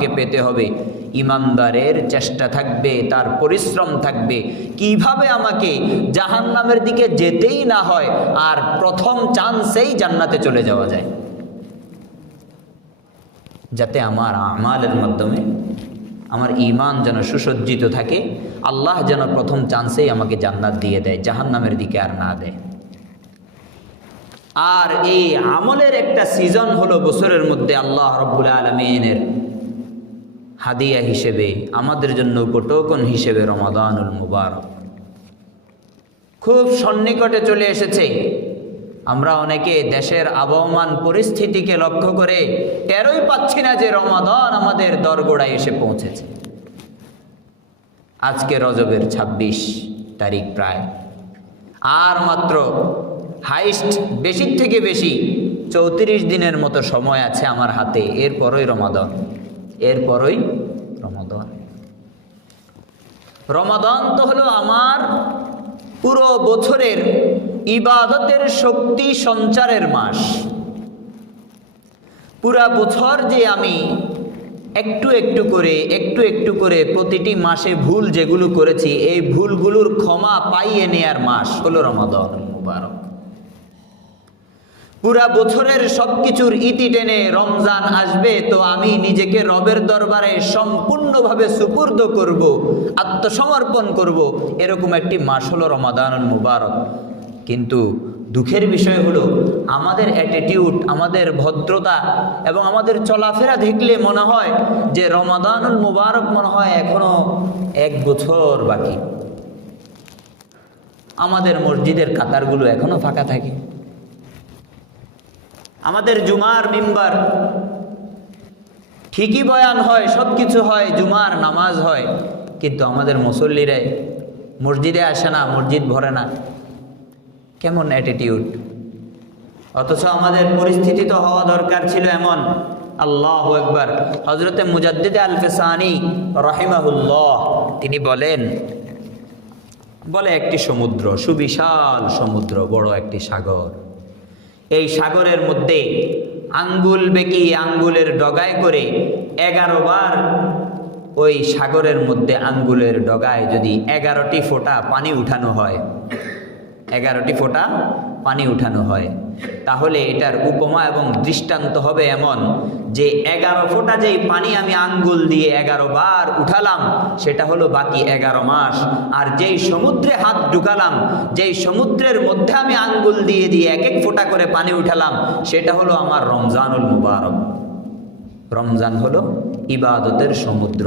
আমাকে পেতে হবে। ইমানদারের চেষ্টা থাকবে, তার পরিশ্রম থাকবে, কিভাবে আমাকে জাহান্নামের দিকে যেতেই না হয় আর প্রথম চান্সেই জান্নাতে চলে যাওয়া যায়, যাতে আমার আমালের মাধ্যমে আমার ঈমান যেন সুসজ্জিত থাকে, আল্লাহ যেন প্রথম চান্সেই আমাকে জান্নাত দিয়ে দেয়, জাহান্নামের দিকে আর না দেয়। আর এই আমলের একটা সিজন হলো বছরের মধ্যে আল্লাহ রাব্বুল আলামিনের হাদিয়া হিসেবে, আমাদের জন্য উপটোকন হিসেবে রমাদানুল মুবারক খুব সন্নিকটে চলে এসেছে। আমরা অনেকে দেশের আবহমান পরিস্থিতিকে লক্ষ্য করে টেরই পাচ্ছি না যে রমাদান আমাদের দরগোড়ায় এসে পৌঁছেছে। আজকে রজবের ২৬ তারিখ প্রায়, আর মাত্র হাইস্ট বেশির থেকে বেশি ৩৪ দিনের মতো সময় আছে আমার হাতে, এরপরই রমাদান। রমাদান তো হলো আমার পুরো বছরের ইবাদতের শক্তি সঞ্চারের মাস। পুরা বছর যে আমি একটু একটু করে প্রতিটি মাসে ভুল যেগুলো করেছি, এই ভুলগুলোর ক্ষমা পাইয়ে নেয়ার মাস হলো রমাদান মুবারক। পুরা বছরের সবকিছুর ইতি টেনে রমজান আসবে তো আমি নিজেকে রবের দরবারে সম্পূর্ণভাবে সুপুর্দ করব, আত্মসমর্পণ করব, এরকম একটি মাস হলো রমাদানুল মুবারক। কিন্তু দুঃখের বিষয় হলো আমাদের অ্যাটিটিউড, আমাদের ভদ্রতা এবং আমাদের চলাফেরা দেখলে মনে হয় যে রমাদানুল মুবারক মনে হয় এখনো 1 বছর বাকি। আমাদের মসজিদের কাতারগুলো এখনো ফাঁকা থাকে, আমাদের জুমার মিম্বার ঠিকই বয়ান হয়, সব কিছু হয়, জুমার নামাজ হয়, কিন্তু আমাদের মুসল্লিরাই মসজিদে আসে না, মসজিদ ভরে না। কেমন অ্যাটিটিউড! অথচ আমাদের পরিস্থিতি তো হওয়া দরকার ছিল এমন। আল্লাহু আকবার। হযরতে মুজাদ্দিদ আল ফিসানি রাহিমাহুল্লাহ তিনি বলে একটি সমুদ্র, সুবিশাল সমুদ্র, বড় একটি সাগর। এই সাগরের মধ্যে আঙ্গুল বেঁকি আঙ্গুলের ডগায় করে 11 বার ওই সাগরের মধ্যে আঙ্গুলের ডগায় যদি 11টি ফোঁটা পানি উঠানো হয়, 11টি ফোঁটা পানি উঠানো হয়, তাহলে এটার উপমা এবং দৃষ্টান্ত হবে এমন যে 11 ফোঁটা যেই পানি আমি আঙ্গুল দিয়ে 11 বার উঠালাম সেটা হলো বাকি 11 মাস। আর যেই সমুদ্রে হাত ঢুকালাম, যেই সমুদ্রের মধ্যে আমি আঙ্গুল দিয়ে দিয়ে 1 ফোঁটা করে পানি উঠালাম, সেটা হলো আমার রমজানুল মুবারক। রমজান হলো ইবাদতের সমুদ্র,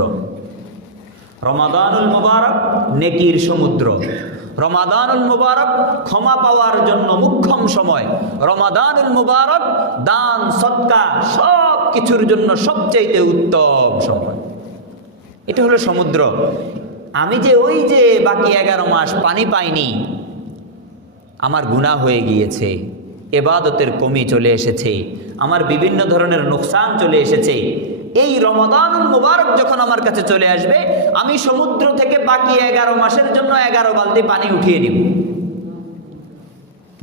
রমাদানুল মুবারক নেকির সমুদ্র, রমাদানুল মুবারক ক্ষমা পাওয়ার জন্য মুখ্যম সময়, রমাদানুল মুবারক দান সদকা সব কিছুর জন্য সবচেয়ে উত্তম সময়। এটা হলো সমুদ্র। আমি যে ওই যে বাকি 11 মাস পানি পাইনি, আমার গুনাহ হয়ে গিয়েছে, ইবাদতের কমি চলে এসেছে, আমার বিভিন্ন ধরনের নোকসান চলে এসেছে। এই রমাদানুল মুবারক যখন আমার কাছে চলে আসবে, আমি সমুদ্র থেকে বাকি 11 মাসের জন্য 11 বালতি পানি উঠিয়ে নিব,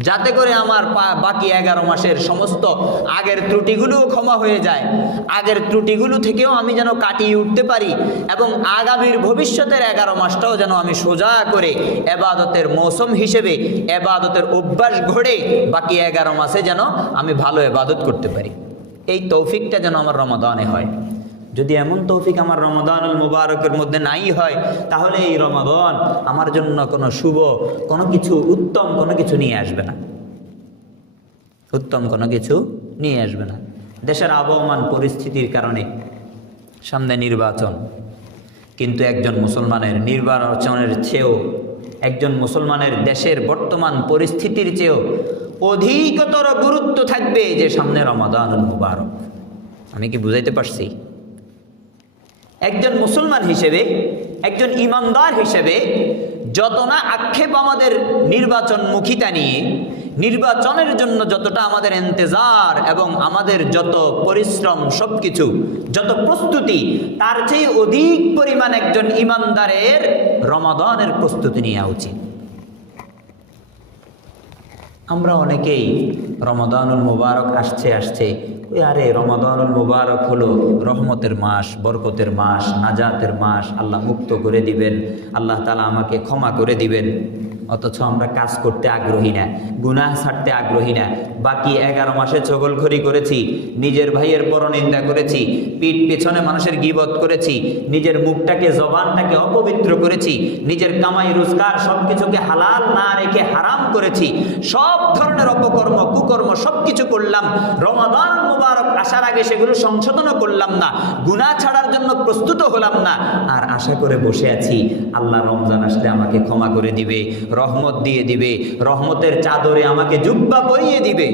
যাতে করে আমার বাকি 11 মাসের সমস্ত আগের ত্রুটিগুলোও ক্ষমা হয়ে যায়, আগের ত্রুটিগুলো থেকেও আমি যেন কাটিয়ে উঠতে পারি এবং আগামীর ভবিষ্যতের 11 মাসটাও যেন আমি সোজা করে ইবাদতের মৌসুম হিসেবে, ইবাদতের অভ্যাস গড়ে বাকি 11 মাসে যেন আমি ভালো ইবাদত করতে পারি। এই তৌফিকটা যেন আমার রমাদানে হয়। যদি এমন তৌফিক আমার রমাদানুল মুবারকের মধ্যে নাই হয়, তাহলে এই রমাদান আমার জন্য কোনো শুভ কোনো কিছু, উত্তম কোনো কিছু নিয়ে আসবে না, উত্তম কোনো কিছু নিয়ে আসবে না। দেশের আবহমান পরিস্থিতির কারণে সামনে নির্বাচন, কিন্তু একজন মুসলমানের নির্বাচনের চেয়েও, একজন মুসলমানের দেশের বর্তমান পরিস্থিতির চেয়েও অধিকতর গুরুত্ব থাকবে যে সামনে রমাদানুল মুবারক। আমি কি বুঝাইতে পারছি? একজন মুসলমান হিসেবে, একজন ইমানদার হিসেবে যত না আক্ষেপ আমাদের নির্বাচনমুখিতা নিয়ে, নির্বাচনের জন্য যতটা আমাদের ইন্তজার এবং আমাদের যত পরিশ্রম, সবকিছু যত প্রস্তুতি, তার চেয়ে অধিক পরিমাণ একজন ইমানদারের রমাদানের প্রস্তুতি নেওয়া উচিত। আমরা অনেকেই রমাদানুল মুবারক আসছে ওই আরে রমাদানুল মুবারক হলো রহমতের মাস, বরকতের মাস, নাজাতের মাস, আল্লাহ মুক্ত করে দিবেন, আল্লাহ তাআলা আমাকে ক্ষমা করে দিবেন। অথচ আমরা কাজ করতে আগ্রহী না, গুনাহ ছাড়তে আগ্রহী না। বাকি 11 মাসে চগলখড়ি করেছি, নিজের ভাইয়ের পরনিন্দা করেছি, পিঠ পেছনে মানুষের গীবত করেছি, নিজের মুখটাকে জবানটাকে অপবিত্র করেছি, নিজের কামাই রোজগার সবকিছুকে হালাল না রেখে হারাম করেছি, সব ধরনের অপকর্ম কুকর্ম সবকিছু করলাম। রমাদান মুবারক আসার আগে সেগুলো সংশোধনও করলাম না, গুনাহ ছাড়ার জন্য প্রস্তুত হলাম না, আর আশা করে বসে আছি আল্লাহ রমজান আসলে আমাকে ক্ষমা করে দিবে, রহমত দিয়ে দিবে, রহমতের চাদরে আমাকে জুব্বা পরিয়ে দিবে।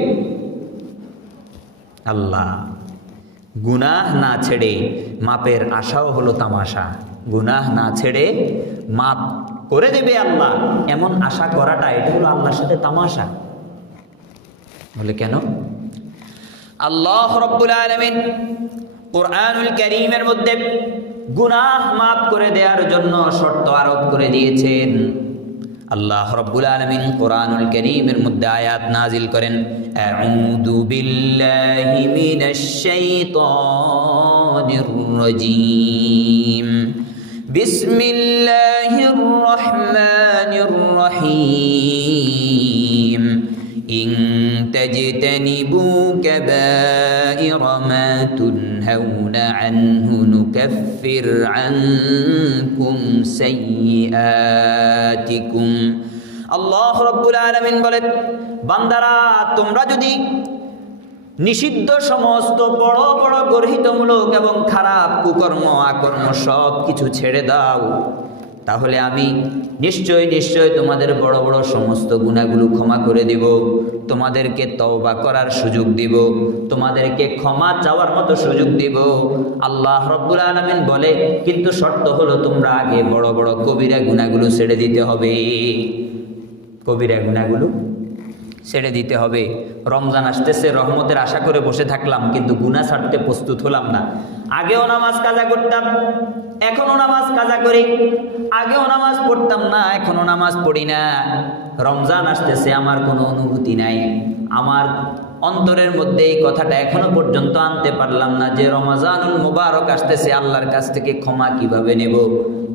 আল্লাহ গুনাহ না ছেড়ে মাপের আশাও হলো তামাশা। গুনাহ না ছেড়ে মাপ করে দেবে আল্লাহ, এমন আশা করাটা এটা হলো আল্লাহর সাথে তামাশা। বলে কেন? আল্লাহ রাব্বুল আলামিন কুরআনুল কারীমের মধ্যে গুনাহ মাফ করে দেওয়ার জন্য শর্ত আরোপ করে দিয়েছেন। আল্লাহ রাব্বুল আলামিন কুরআনুল কারীমের মধ্যে আয়াত নাজিল করেন, আউযু বিল্লাহি মিনাশ শাইতানির রাজীম, বিসমিল্লাহির রহমানির রহিম, ইন তাজতানিবু কাবাইরা মা তুনহাউনা আনহু নুকাফির আনকুম সাইয়্যাতিকুম। আল্লাহ রাব্বুল আলামিন বলেন, বান্দারা তোমরা যদি নিষিদ্ধ সমস্ত বড় বড় গর্হিতমূলক এবং খারাপ কুকর্ম আকর্ম সব কিছু ছেড়ে দাও, তাহলে আমি নিশ্চয় তোমাদের বড় বড় সমস্ত গুনাহগুলো ক্ষমা করে দিব, তোমাদেরকে তওবা করার সুযোগ দিব, তোমাদেরকে ক্ষমা চাওয়ার মতো সুযোগ দিব। আল্লাহ রাব্বুল আলামিন বলে, কিন্তু শর্ত হলো তোমরা আগে বড় বড় কবিরা গুনাহগুলো ছেড়ে দিতে হবে। কবিরা গুনাহগুলো ছেড়ে দিতে হবে। রমজান আসতেছে, রহমতের আশা করে বসে থাকলাম, কিন্তু গুনাহ ছাড়তে প্রস্তুত হলাম না। আগেও নামাজ কাজা করতাম, এখনো নামাজ কাজা করি, আগেও নামাজ পড়তাম না, এখনো নামাজ পড়ি না। রমজান আসতেছে, আমার কোনো অনুভূতি নাই, আমার অন্তরের মধ্যে এই কথাটা এখনো পর্যন্ত আনতে পারলাম না যে রমজানুল মুবারক আসতেছে, আল্লাহর কাছ থেকে ক্ষমা কিভাবে নেব,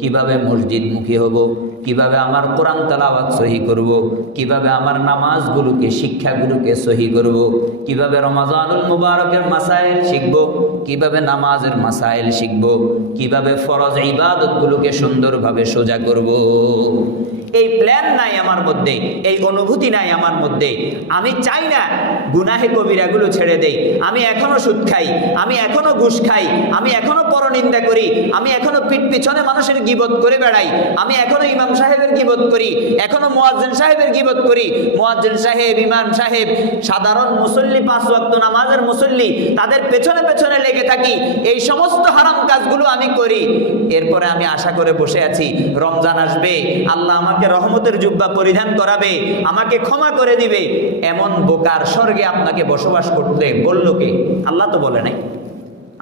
কিভাবে মসজিদমুখী হব, কিভাবে আমার কোরআন তেলাওয়াত সহি করব, কিভাবে আমার নামাজগুলোকে শিক্ষাগুলোকে সহি করব, কিভাবে রমজানুল মুবারকের মাসাইল শিখব, কিভাবে নামাজের মাসাইল শিখব, কিভাবে ফরজ ইবাদতগুলোকে সুন্দরভাবে সোজা করব। এই প্ল্যান নাই আমার মধ্যে, এই অনুভূতি নাই আমার মধ্যে। আমি চাই না গুনাহে কবিরাগুলো ছেড়ে দেই। আমি এখনো সুদ খাই, আমি এখনো ঘুষ খাই, আমি এখনো পরনিন্দা করি, আমি এখনো পিঠ পিছনে মানুষের গীবত করে বেড়াই, আমি এখনো ইমাম সাহেবের গীবত করি, এখনো মুয়াজ্জিন সাহেবের গীবত করি। মুয়াজ্জিন সাহেব, ইমাম সাহেব, সাধারণ মুসল্লি, 5 ওয়াক্ত নামাজের মুসল্লি, তাদের পেছনে পেছনে লেগে থাকি। এই সমস্ত হারাম কাজগুলো আমি করি। এরপরে আমি আশা করে বসে আছি রমজান আসবে, আল্লাহ আমাকে রহমতের জুব্বা পরিধান করাবে, আমাকে ক্ষমা করে দিবে। এমন বোকার স্বর্গে আপনাকে বসবাস করতে বলল কে? আল্লাহ তো বলে নাই।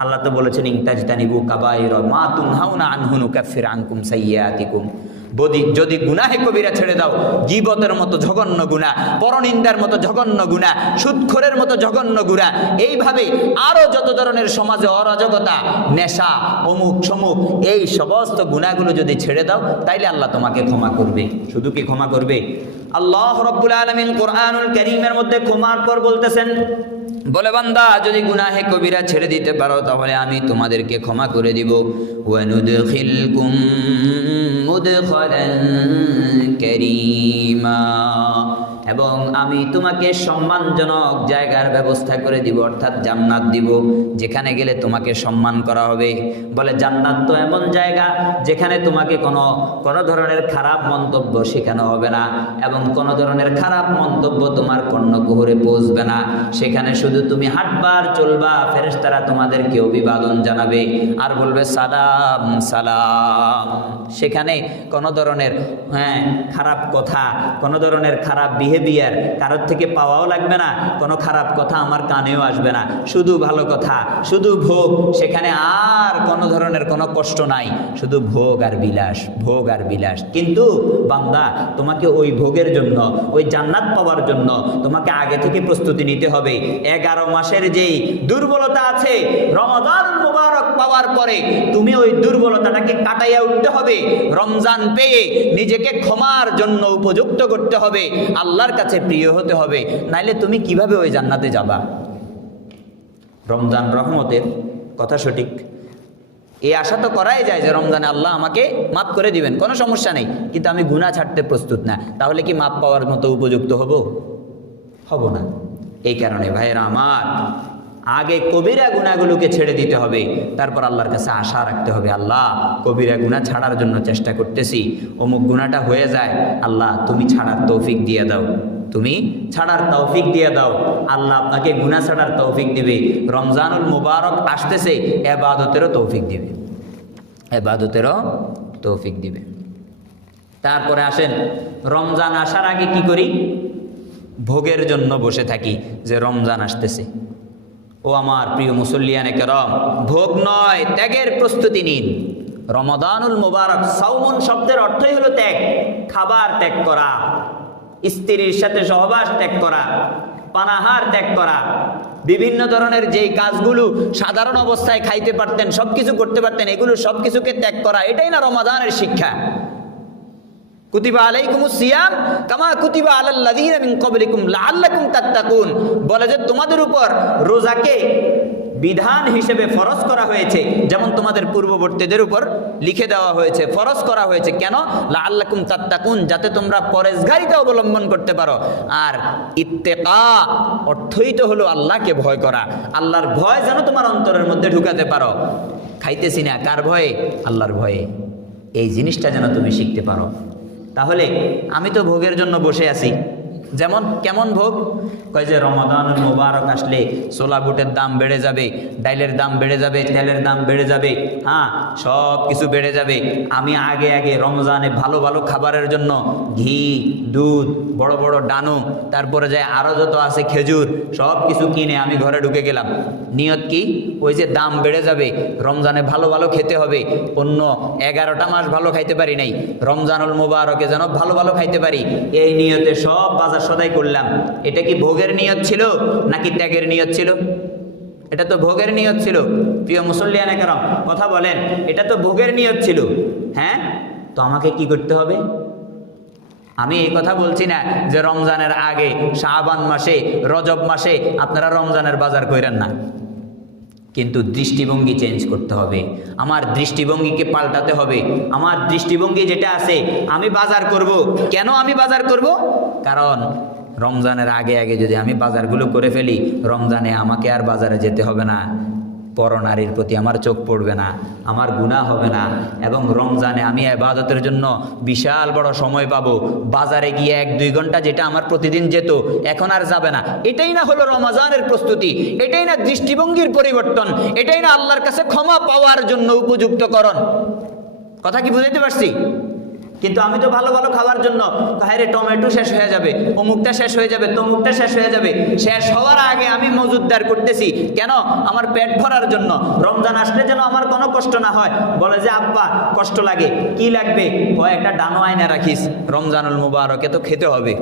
আল্লাহ তো বলেছেন, ইনতাজতানিবু কাবাইরা মা তুনহাউনা আনহু নুকাফির আনকুম সাইয়্যাতিকুম। যদি গুনাহে কবিরা ছেড়ে দাও, গীবতের মতো জঘন্য গুনাহ, পরনিন্দার মতো জঘন্য গুনাহ, সুদখোরের মতো জঘন্য গুনাহ, এইভাবে আরো যত ধরনের সমাজে অরাজকতা, নেশা, অমুক সমুক, এই সমস্ত গুনাহগুলো যদি ছেড়ে দাও, তাইলে আল্লাহ তোমাকে ক্ষমা করবে। শুধু কি ক্ষমা করবে? আল্লাহ রাব্বুল আলামিন কুরআনুল কারীমের মধ্যে ক্ষমার পর বলতেছেন, বলে বান্দা যদি গুনাহে কবিরা ছেড়ে দিতে পারো, তাহলে আমি তোমাদেরকে ক্ষমা করে দিব। ওয়া নুদখিলকুম মুদখালান কারীমা, এবং আমি তোমাকে সম্মানজনক জায়গার ব্যবস্থা করে দিব, অর্থাৎ জান্নাত দিব, যেখানে গেলে তোমাকে সম্মান করা হবে। বলে জান্নাত তো এমন জায়গা যেখানে তোমাকে কোনো ধরনের খারাপ মন্তব্য শেখানো হবে না, এবং কোনো ধরনের খারাপ মন্তব্য তোমার কর্ণকুহরে পৌঁছবে না। সেখানে শুধু তুমি হাঁটবার চলবা, ফেরেশতারা তোমাদেরকে অভিবাদন জানাবে আর বলবে সালাম সালাম। সেখানে কোনো ধরনের খারাপ কথা, কোনো ধরনের খারাপ বিহেভিয়ার বিয়ার, কারোর থেকে পাওয়াও লাগবে না, কোনো খারাপ কথা আমার কানেও আসবে না, শুধু ভালো কথা, শুধু ভোগ, সেখানে আর কোনো ধরনের কোনো কষ্ট নাই, শুধু ভোগ আর বিলাস, ভোগ আর বিলাস। কিন্তু বান্দা, তোমাকে ওই ভোগের জন্য, ওই জান্নাত পাওয়ার জন্য তোমাকে আগে থেকে প্রস্তুতি নিতে হবে। 11 মাসের যেই দুর্বলতা আছে, রমাদান মুবারক পাওয়ার পরে তুমি ওই দুর্বলতাটাকে কাটাইয়া উঠতে হবে। রমজান পেয়ে নিজেকে ক্ষমার জন্য উপযুক্ত করতে হবে, আল্লাহর কাছে প্রিয় হতে হবে, নাইলে তুমি কিভাবে ওই জান্নাতে যাবা? রমজান রহমতের কথা সঠিক, এই আশা তো করাই যায় যে রমজানে আল্লাহ আমাকে মাফ করে দিবেন, কোনো সমস্যা নেই, কিন্তু আমি গুনাহ ছাড়তে প্রস্তুত না, তাহলে কি মাফ পাওয়ার মতো উপযুক্ত হব না। এই কারণে ভাইয়েরা আমার, আগে কবিরা গুনাহগুলোকে ছেড়ে দিতে হবে, তারপর আল্লাহর কাছে আশা রাখতে হবে, আল্লাহ কবিরা গুনাহ ছাড়ার জন্য চেষ্টা করতেছি, অমুক গুনাহটা হয়ে যায়, আল্লাহ তুমি ছাড়ার তৌফিক দিয়ে দাও, তুমি ছাড়ার তৌফিক দিয়ে দাও। আল্লাহ আপনাকে গুনাহ ছাড়ার তৌফিক দিবে। রমজানুল মুবারক আসতেছে, ইবাদতেরও তৌফিক দিবে, ইবাদতেরও তৌফিক দিবে। তারপরে আসেন, রমজান আসার আগে কি করি? ভোগের জন্য বসে থাকি যে রমজান আসতেছে। ও আমার প্রিয় মুসল্লিয়ানে কেরাম, ভোগ নয়, ত্যাগের প্রস্তুতি নিন। রমাদানুল মুবারক, সাওমুন শব্দের অর্থই হলো ত্যাগ, খাবার ত্যাগ করা, স্ত্রীর সাথে সহবাস ত্যাগ করা, পানাহার ত্যাগ করা, বিভিন্ন ধরনের যেই কাজগুলো সাধারণ অবস্থায় খাইতে পারতেন, সবকিছু করতে পারতেন, এগুলো সবকিছুকে ত্যাগ করা, এটাই না রমাদানের শিক্ষা। কুতিবা আলাইকুমুস সিয়াম কামা কুতিবা আলাল্লাযীনা মিন ক্বাবলিকুম লাআল্লাকুম তাত্তাকুন, বলে যে তোমাদের উপর রোজাকে বিধান হিসেবে ফরজ করা হয়েছে, যেমন তোমাদের পূর্ববর্তীদের উপর লিখে দেওয়া হয়েছে, ফরজ করা হয়েছে। কেন? লাআল্লাকুম তাত্তাকুন, যাতে তোমরা পরেজগারিতা অবলম্বন করতে পারো। আর ইত্তেকা অর্থই তো হলো আল্লাহকে ভয় করা, আল্লাহর ভয় যেন তোমার অন্তরের মধ্যে ঢুকাতে পারো। খাইতেছি না কার ভয়ে? আল্লাহর ভয়ে। এই জিনিসটা যেন তুমি শিখতে পারো। তাহলে আমি তো ভোগের জন্য বসে আছি, যেমন কেমন ভোগ? কয় যে রমাদানুল মুবারক আসলে ছোলা বুটের দাম বেড়ে যাবে, ডাইলের দাম বেড়ে যাবে, তেলের দাম বেড়ে যাবে, হ্যাঁ সব কিছু বেড়ে যাবে। আমি আগে আগে রমজানে ভালো ভালো খাবারের জন্য ঘি, দুধ, বড় বড় ডানু, তারপরে যায় আরও যত আছে খেজুর, সব কিছু কিনে আমি ঘরে ঢুকে গেলাম। নিয়ত কি? ওই যে দাম বেড়ে যাবে, রমজানে ভালো ভালো খেতে হবে, অন্য 11টা মাস ভালো খাইতে পারি নাই, রমজানুল মুবারকে যেন ভালো ভালো খাইতে পারি, এই নিয়তে সব বাজার সদাই করলাম। এটা কি ভোগের নিয়ত ছিল নাকি ত্যাগের নিয়ত ছিল? এটা তো ভোগের নিয়ত ছিল। প্রিয় মুসল্লিয়ানে কেরাম, কথা বলেন, এটা তো ভোগের নিয়ত ছিল। হ্যাঁ, তো আমাকে কি করতে হবে? আমি এই কথা বলছি না যে রমজানের আগে শাবান মাসে, রজব মাসে আপনারা রমজানের বাজার কইরেন না, কিন্তু দৃষ্টিভঙ্গি চেঞ্জ করতে হবে। আমার দৃষ্টিভঙ্গিকে পাল্টাতে হবে। আমার দৃষ্টিভঙ্গি যেটা আছে, আমি বাজার করব। কেন আমি বাজার করব? কারণ রমজানের আগে আগে যদি আমি বাজারগুলো করে ফেলি, রমজানে আমাকে আর বাজারে যেতে হবে না, পরনারীর প্রতি আমার চোখ পড়বে না, আমার গুনাহ হবে না, এবং রমজানে আমি ইবাদতের জন্য বিশাল বড় সময় পাবো। বাজারে গিয়ে 1-2 ঘন্টা যেটা আমার প্রতিদিন যেত, এখন আর যাবে না। এটাই না হলো রমজানের প্রস্তুতি, এটাই না দৃষ্টিভঙ্গির পরিবর্তন, এটাই না আল্লাহর কাছে ক্ষমা পাওয়ার জন্য উপযুক্তকরণ। কথা কি বুঝাইতে পারছি? কিন্তু আমি তো ভালো ভালো খাওয়ার জন্য, হায়রে টমেটো শেষ হয়ে যাবে, অমুকটা শেষ হয়ে যাবে, তমুকটা শেষ হয়ে যাবে, শেষ হওয়ার আগে আমি মজুদদার করতেছি। কেন? আমার পেট ভরার জন্য। রমজান আসলে যেন আমার কোনো কষ্ট না হয়। বলে যে আব্বা কষ্ট লাগে, কি লাগবে? হয় একটা ডানো আয়না রাখিস, রমজানুল মুবারকে তো খেতে হবে।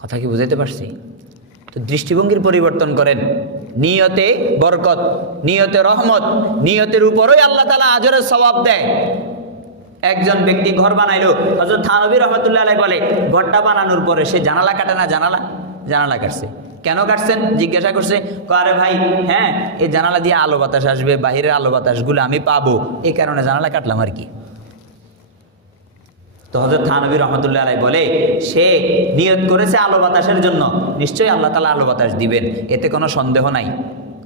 কথা কি বুঝাইতে পারছি? তো দৃষ্টিভঙ্গির পরিবর্তন করেন। নিয়তে বরকত, নিয়তে রহমত, নিয়তের উপরই আল্লাহ তাআলা আজরের সওয়াব দেয়। একজন ব্যক্তি ঘর বানাইলো, হযরত থানবী রাহমাতুল্লাহ আলাইহি বলে, ঘরটা বানানোর পরে সে জানালা কাটে না, জানালা কাটছে। কেন কাটছেন জিজ্ঞাসা করছে। আরে ভাই, হ্যাঁ এই জানালা দিয়ে আলো বাতাস আসবে, বাহিরের আলো বাতাসগুলো আমি পাবো, এই কারণে জানালা কাটলাম আর কি। তো হযরত থানবী রাহমাতুল্লাহ আলাইহি বলে, সে নিয়ত করেছে আলো বাতাসের জন্য, নিশ্চয়ই আল্লাহ তাআলা আলো বাতাস দিবেন, এতে কোনো সন্দেহ নাই।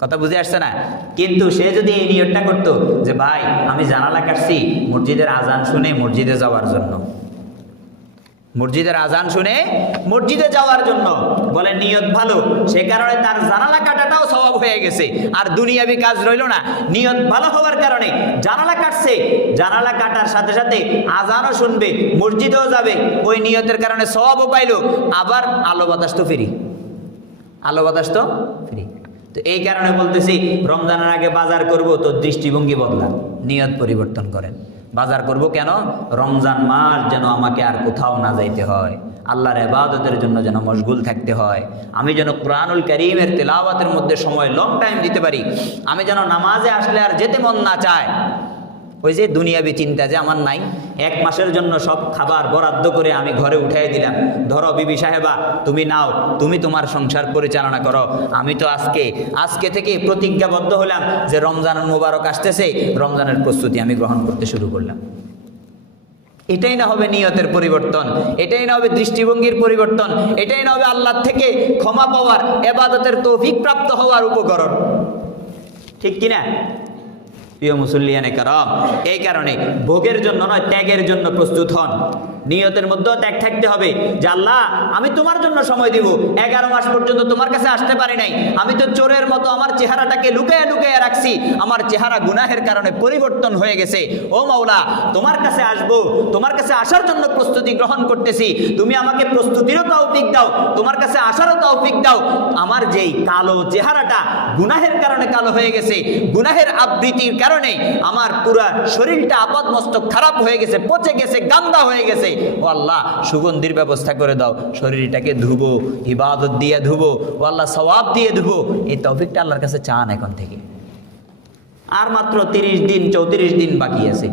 কথা বুঝে আসছে না? কিন্তু সে যদি এই নিয়তটা করতো যে ভাই আমি জানালা কাটছি মসজিদের আজান শুনে মসজিদে যাওয়ার জন্য, মসজিদের আজান শুনে মসজিদে যাওয়ার জন্য, বলে নিয়ত ভালো, সে কারণে তার জানালা কাটাটাও সওয়াব হয়ে গেছে, আর দুনিয়াবি কাজ রইল না। নিয়ত ভালো হওয়ার কারণে জানালা কাটছে, জানালা কাটার সাথে সাথে আজানও শুনবে, মসজিদেও যাবে, ওই নিয়তের কারণে সওয়াবও পাইল, আবার আলো বাতাস তো ফ্রি, আলো বাতাস তো ফ্রি। তো এই কারণে বলতেছি, রমজানের আগে বাজার করব তো দৃষ্টিভঙ্গি বদলান, নিয়ত পরিবর্তন করেন। বাজার করব কেন? রমজান মাস যেন আমাকে আর কোথাও না যাইতে হয়, আল্লাহর ইবাদতের জন্য যেন মশগুল থাকতে হয়, আমি যেন কুরআনুল কারীমের তেলাওয়াতের মধ্যে সময় লং টাইম দিতে পারি, আমি যেন নামাজে আসলে আর যেতে মন না চায়। ওই যে দুনিয়াবি চিন্তা যে আমার নাই, এক মাসের জন্য সব খাবার বরাদ্দ করে আমি ঘরে উঠাই দিলাম, ধরো বিবি সাহেবা তুমি নাও, তুমি তোমার সংসার পরিচালনা করো, আমি তো আজকে থেকে প্রতিজ্ঞাবদ্ধ হলাম যে রমজান মুবারক আসতেছে, রমজানের প্রস্তুতি আমি গ্রহণ করতে শুরু করলাম। এটাই না হবে নিয়তের পরিবর্তন, এটাই না হবে দৃষ্টিভঙ্গির পরিবর্তন, এটাই না হবে আল্লাহ থেকে ক্ষমা পাওয়ার, ইবাদতের তৌফিক প্রাপ্ত হওয়ার উপকরণ, ঠিক কিনা? প্রিয় মুসল্লিয়ানে কারাম, এই কারণে ভোগের জন্য নয়, ত্যাগের জন্য প্রস্তুত হন। নিয়তের মধ্যেও ত্যাগ থাকতে হবে যে আল্লাহ আমি তোমার জন্য সময় দিব, 11 মাস পর্যন্ত তোমার কাছে আসতে পারি নাই, আমি তো চোরের মতো আমার চেহারাটাকে লুকায়া লুকায়া রাখছি, আমার চেহারা গুনাহের কারণে পরিবর্তন হয়ে গেছে। ও মাওলা, তোমার কাছে আসবো, তোমার কাছে আসার জন্য প্রস্তুতি গ্রহণ করতেছি, তুমি আমাকে প্রস্তুতিরও তৌফিক দাও, তোমার কাছে আসারও তৌফিক দাও। আমার যেই কালো চেহারাটা গুনাহের কারণে কালো হয়ে গেছে, গুনাহের আবৃত্তির কারণে আমার পুরা শরীরটা আপাদমস্তক খারাপ হয়ে গেছে, পচে গেছে, গান্দা হয়ে গেছে, ও আল্লাহ সুগন্ধির ব্যবস্থা করে দাও, শরীরটাকে ধুবো, ইবাদত দিয়ে ধুবো, ও আল্লাহ সওয়াব দিয়ে ধুবো। এই তৌফিকটা আল্লাহর কাছে চান এখন থেকে। আর মাত্র 30 দিন 34 দিন বাকি আছে।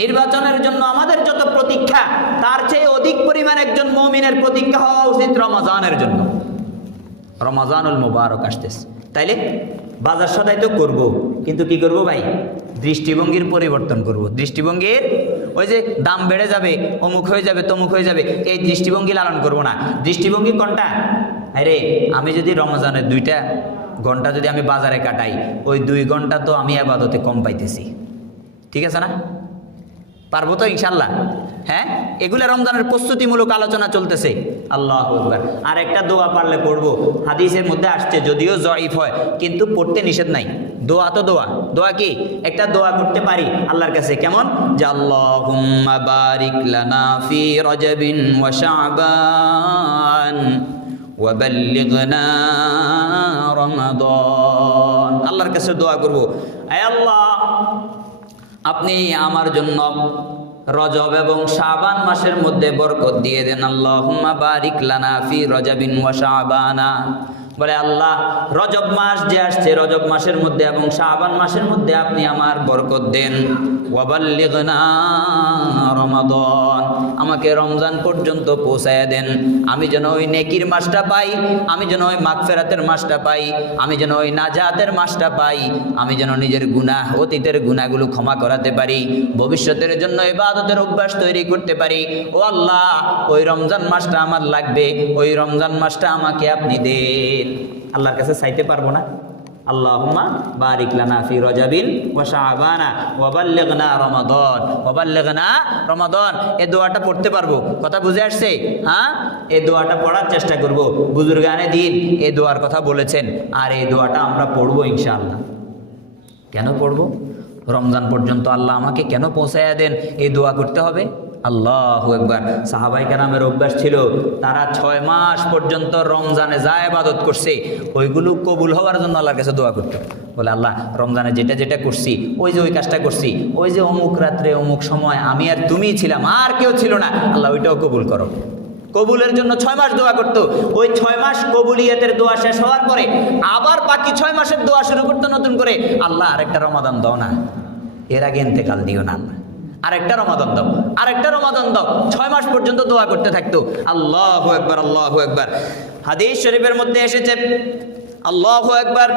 নির্বাচনের জন্য আমাদের যত প্রতীক্ষা, তার চেয়ে অধিক পরিমাণ একজন মুমিনের প্রতীক্ষা হওয়া উচিত রমজানের জন্য। রমজানুল মুবারক আসতেছে, তাইলে বাজার সদাই তো করবো, কিন্তু কি করব ভাই? দৃষ্টিভঙ্গির পরিবর্তন করব। দৃষ্টিভঙ্গির ওই যে দাম বেড়ে যাবে, অমুক হয়ে যাবে, তমুক হয়ে যাবে, এই দৃষ্টিভঙ্গি লালন করব না। দৃষ্টিভঙ্গি কোনটা? আরে আমি যদি রমজানের 2টা ঘন্টা যদি আমি বাজারে কাটাই, ওই 2 ঘন্টা তো আমি ইবাদতে কম পাইতেছি, ঠিক আছে না? পারবো তো ইনশাল্লাহ? হ্যাঁ, এগুলো রমজানের প্রস্তুতিমূলক আলোচনা চলতেছে। আল্লাহু আকবার। আর একটা দোয়া পারলে পড়বো, হাদিসের মধ্যে আসছে, যদিও জয়ীফ হয় কিন্তু পড়তে নিষেধ নাই। দোয়া তো দোয়া, দোয়া কি? একটা দোয়া করতে পারি আল্লাহর কাছে, কেমন? যে আল্লাহুম্মা বারিক লানা ফি রজবিন ওয়া শাবান ওয়া বাল্লিগনা রমাদান। আল্লাহর কাছে দোয়া করব, আয় আল্লাহ আপনি আমার জন্য রজব এবং শাবান মাসের মধ্যে বরকত দিয়ে দেন। আল্লাহুম্মা বারিক লানা ফি রজবিন ওয়া শাবানা। বলে আল্লাহ রজব মাস যে আসছে, রজব মাসের মধ্যে এবং শাবান মাসের মধ্যে আপনি আমার বরকত দেন। ওয়া বাল্লিগনা রমাদান, আমাকে রমজান পর্যন্ত পৌঁছায়া দেন, আমি যেন ওই নেকির মাসটা পাই, আমি যেন ওই মাগফিরাতের মাসটা পাই, আমি যেন ওই নাজাতের মাসটা পাই, আমি যেন নিজের গুনাহ, অতীতের গুনাহগুলো ক্ষমা করাতে পারি, ভবিষ্যতের জন্য ইবাদতের অভ্যাস তৈরি করতে পারি। ও আল্লাহ ওই রমজান মাসটা আমার লাগবে, ওই রমজান মাসটা আমাকে আপনি দেন। আল্লাহর কাছে চাইতে পারবো না? আল্লাহুম্মা বারিক লানা ফি রজবিন ওয়া শাবানা ওয়া বাল্লিগনা রমাদান, ওয়া বাল্লিগনা রমাদান। এই দোয়াটা পড়তে পারবো? কথা বুঝে আসছে? হ্যাঁ, এই দোয়াটা পড়ার চেষ্টা করব। বুজুর্গানে দিন এই দোয়ার কথা বলেছেন, আর এই দোয়াটা আমরা পড়বো ইনশাআল্লাহ। কেন পড়বো? রমজান পর্যন্ত আল্লাহ আমাকে কেন পৌঁছায়া দেন, এই দোয়া করতে হবে। আল্লাহু আকবার। সাহাবায়ে কেরামের অভ্যাস ছিল, তারা 6 মাস পর্যন্ত রমজানে যা ইবাদত করছে, ওইগুলো কবুল হওয়ার জন্য আল্লাহর কাছে দোয়া করতো। বলে আল্লাহ রমজানে যেটা যেটা করছি, ওই যে ওই কাজটা করছি, ওই যে অমুক রাত্রে অমুক সময় আমি আর তুমিই ছিলাম, আর কেউ ছিল না, আল্লাহ ওইটাও কবুল করো। কবুলের জন্য 6 মাস দোয়া করতো। ওই 6 মাস কবুলিয়াতের দোয়া শেষ হওয়ার পরে আবার বাকি 6 মাসের দোয়া শুরু করতো নতুন করে। আল্লাহ আরেকটা রমাদান দাও না, এর আগে ইন্তেকাল দিও না, আল্লাহ আরেকটা রমাদান দাও, আরেকটা রমাদান দাও। 6 মাস পর্যন্ত দোয়া করতে থাকতো। আল্লাহু আকবার, আল্লাহু আকবার। হাদিস শরীফের মধ্যে এসেছে, আল্লাহু আকবার,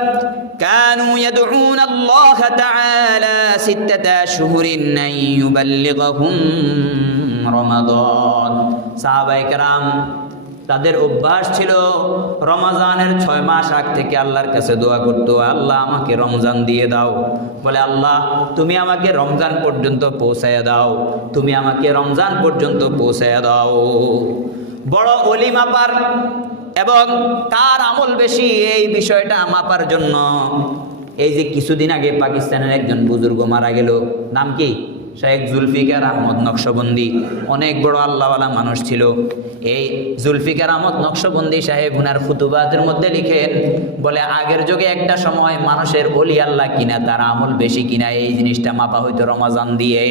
কানু ইয়াদউন আল্লাহ তাআলা 6 আশহুরিন ইউবাল্লিগুহুম রমাদান। সাহাবায়ে কেরাম তাদের অভ্যাস ছিল রমজানের 6 মাস আগ থেকে আল্লাহর কাছে দোয়া করতো, আল্লাহ আমাকে রমজান দিয়ে দাও। বলে আল্লাহ তুমি আমাকে রমজান পর্যন্ত পৌঁছায়া দাও, তুমি আমাকে রমজান পর্যন্ত পৌঁছায়া দাও। বড় ওলি মাপার এবং কার আমল বেশি এই বিষয়টা মাপার জন্য এই যে কিছুদিন আগে পাকিস্তানের একজন বুজুর্গ মারা গেল, নাম কি? শেখ জুলফিকার আহমদ নকশবন্দি। অনেক বড় আল্লাহওয়ালা মানুষ ছিল। এই জুলফিকার আহমদ নকশবন্দি সাহেব উনার খুতুবাতের মধ্যে লিখেন, বলে আগের যুগে একটা সময় মানুষের ওলি আল্লাহ কিনা তার আমল বেশি কিনা এই জিনিসটা মাপা হইতো রমজান দিয়ে।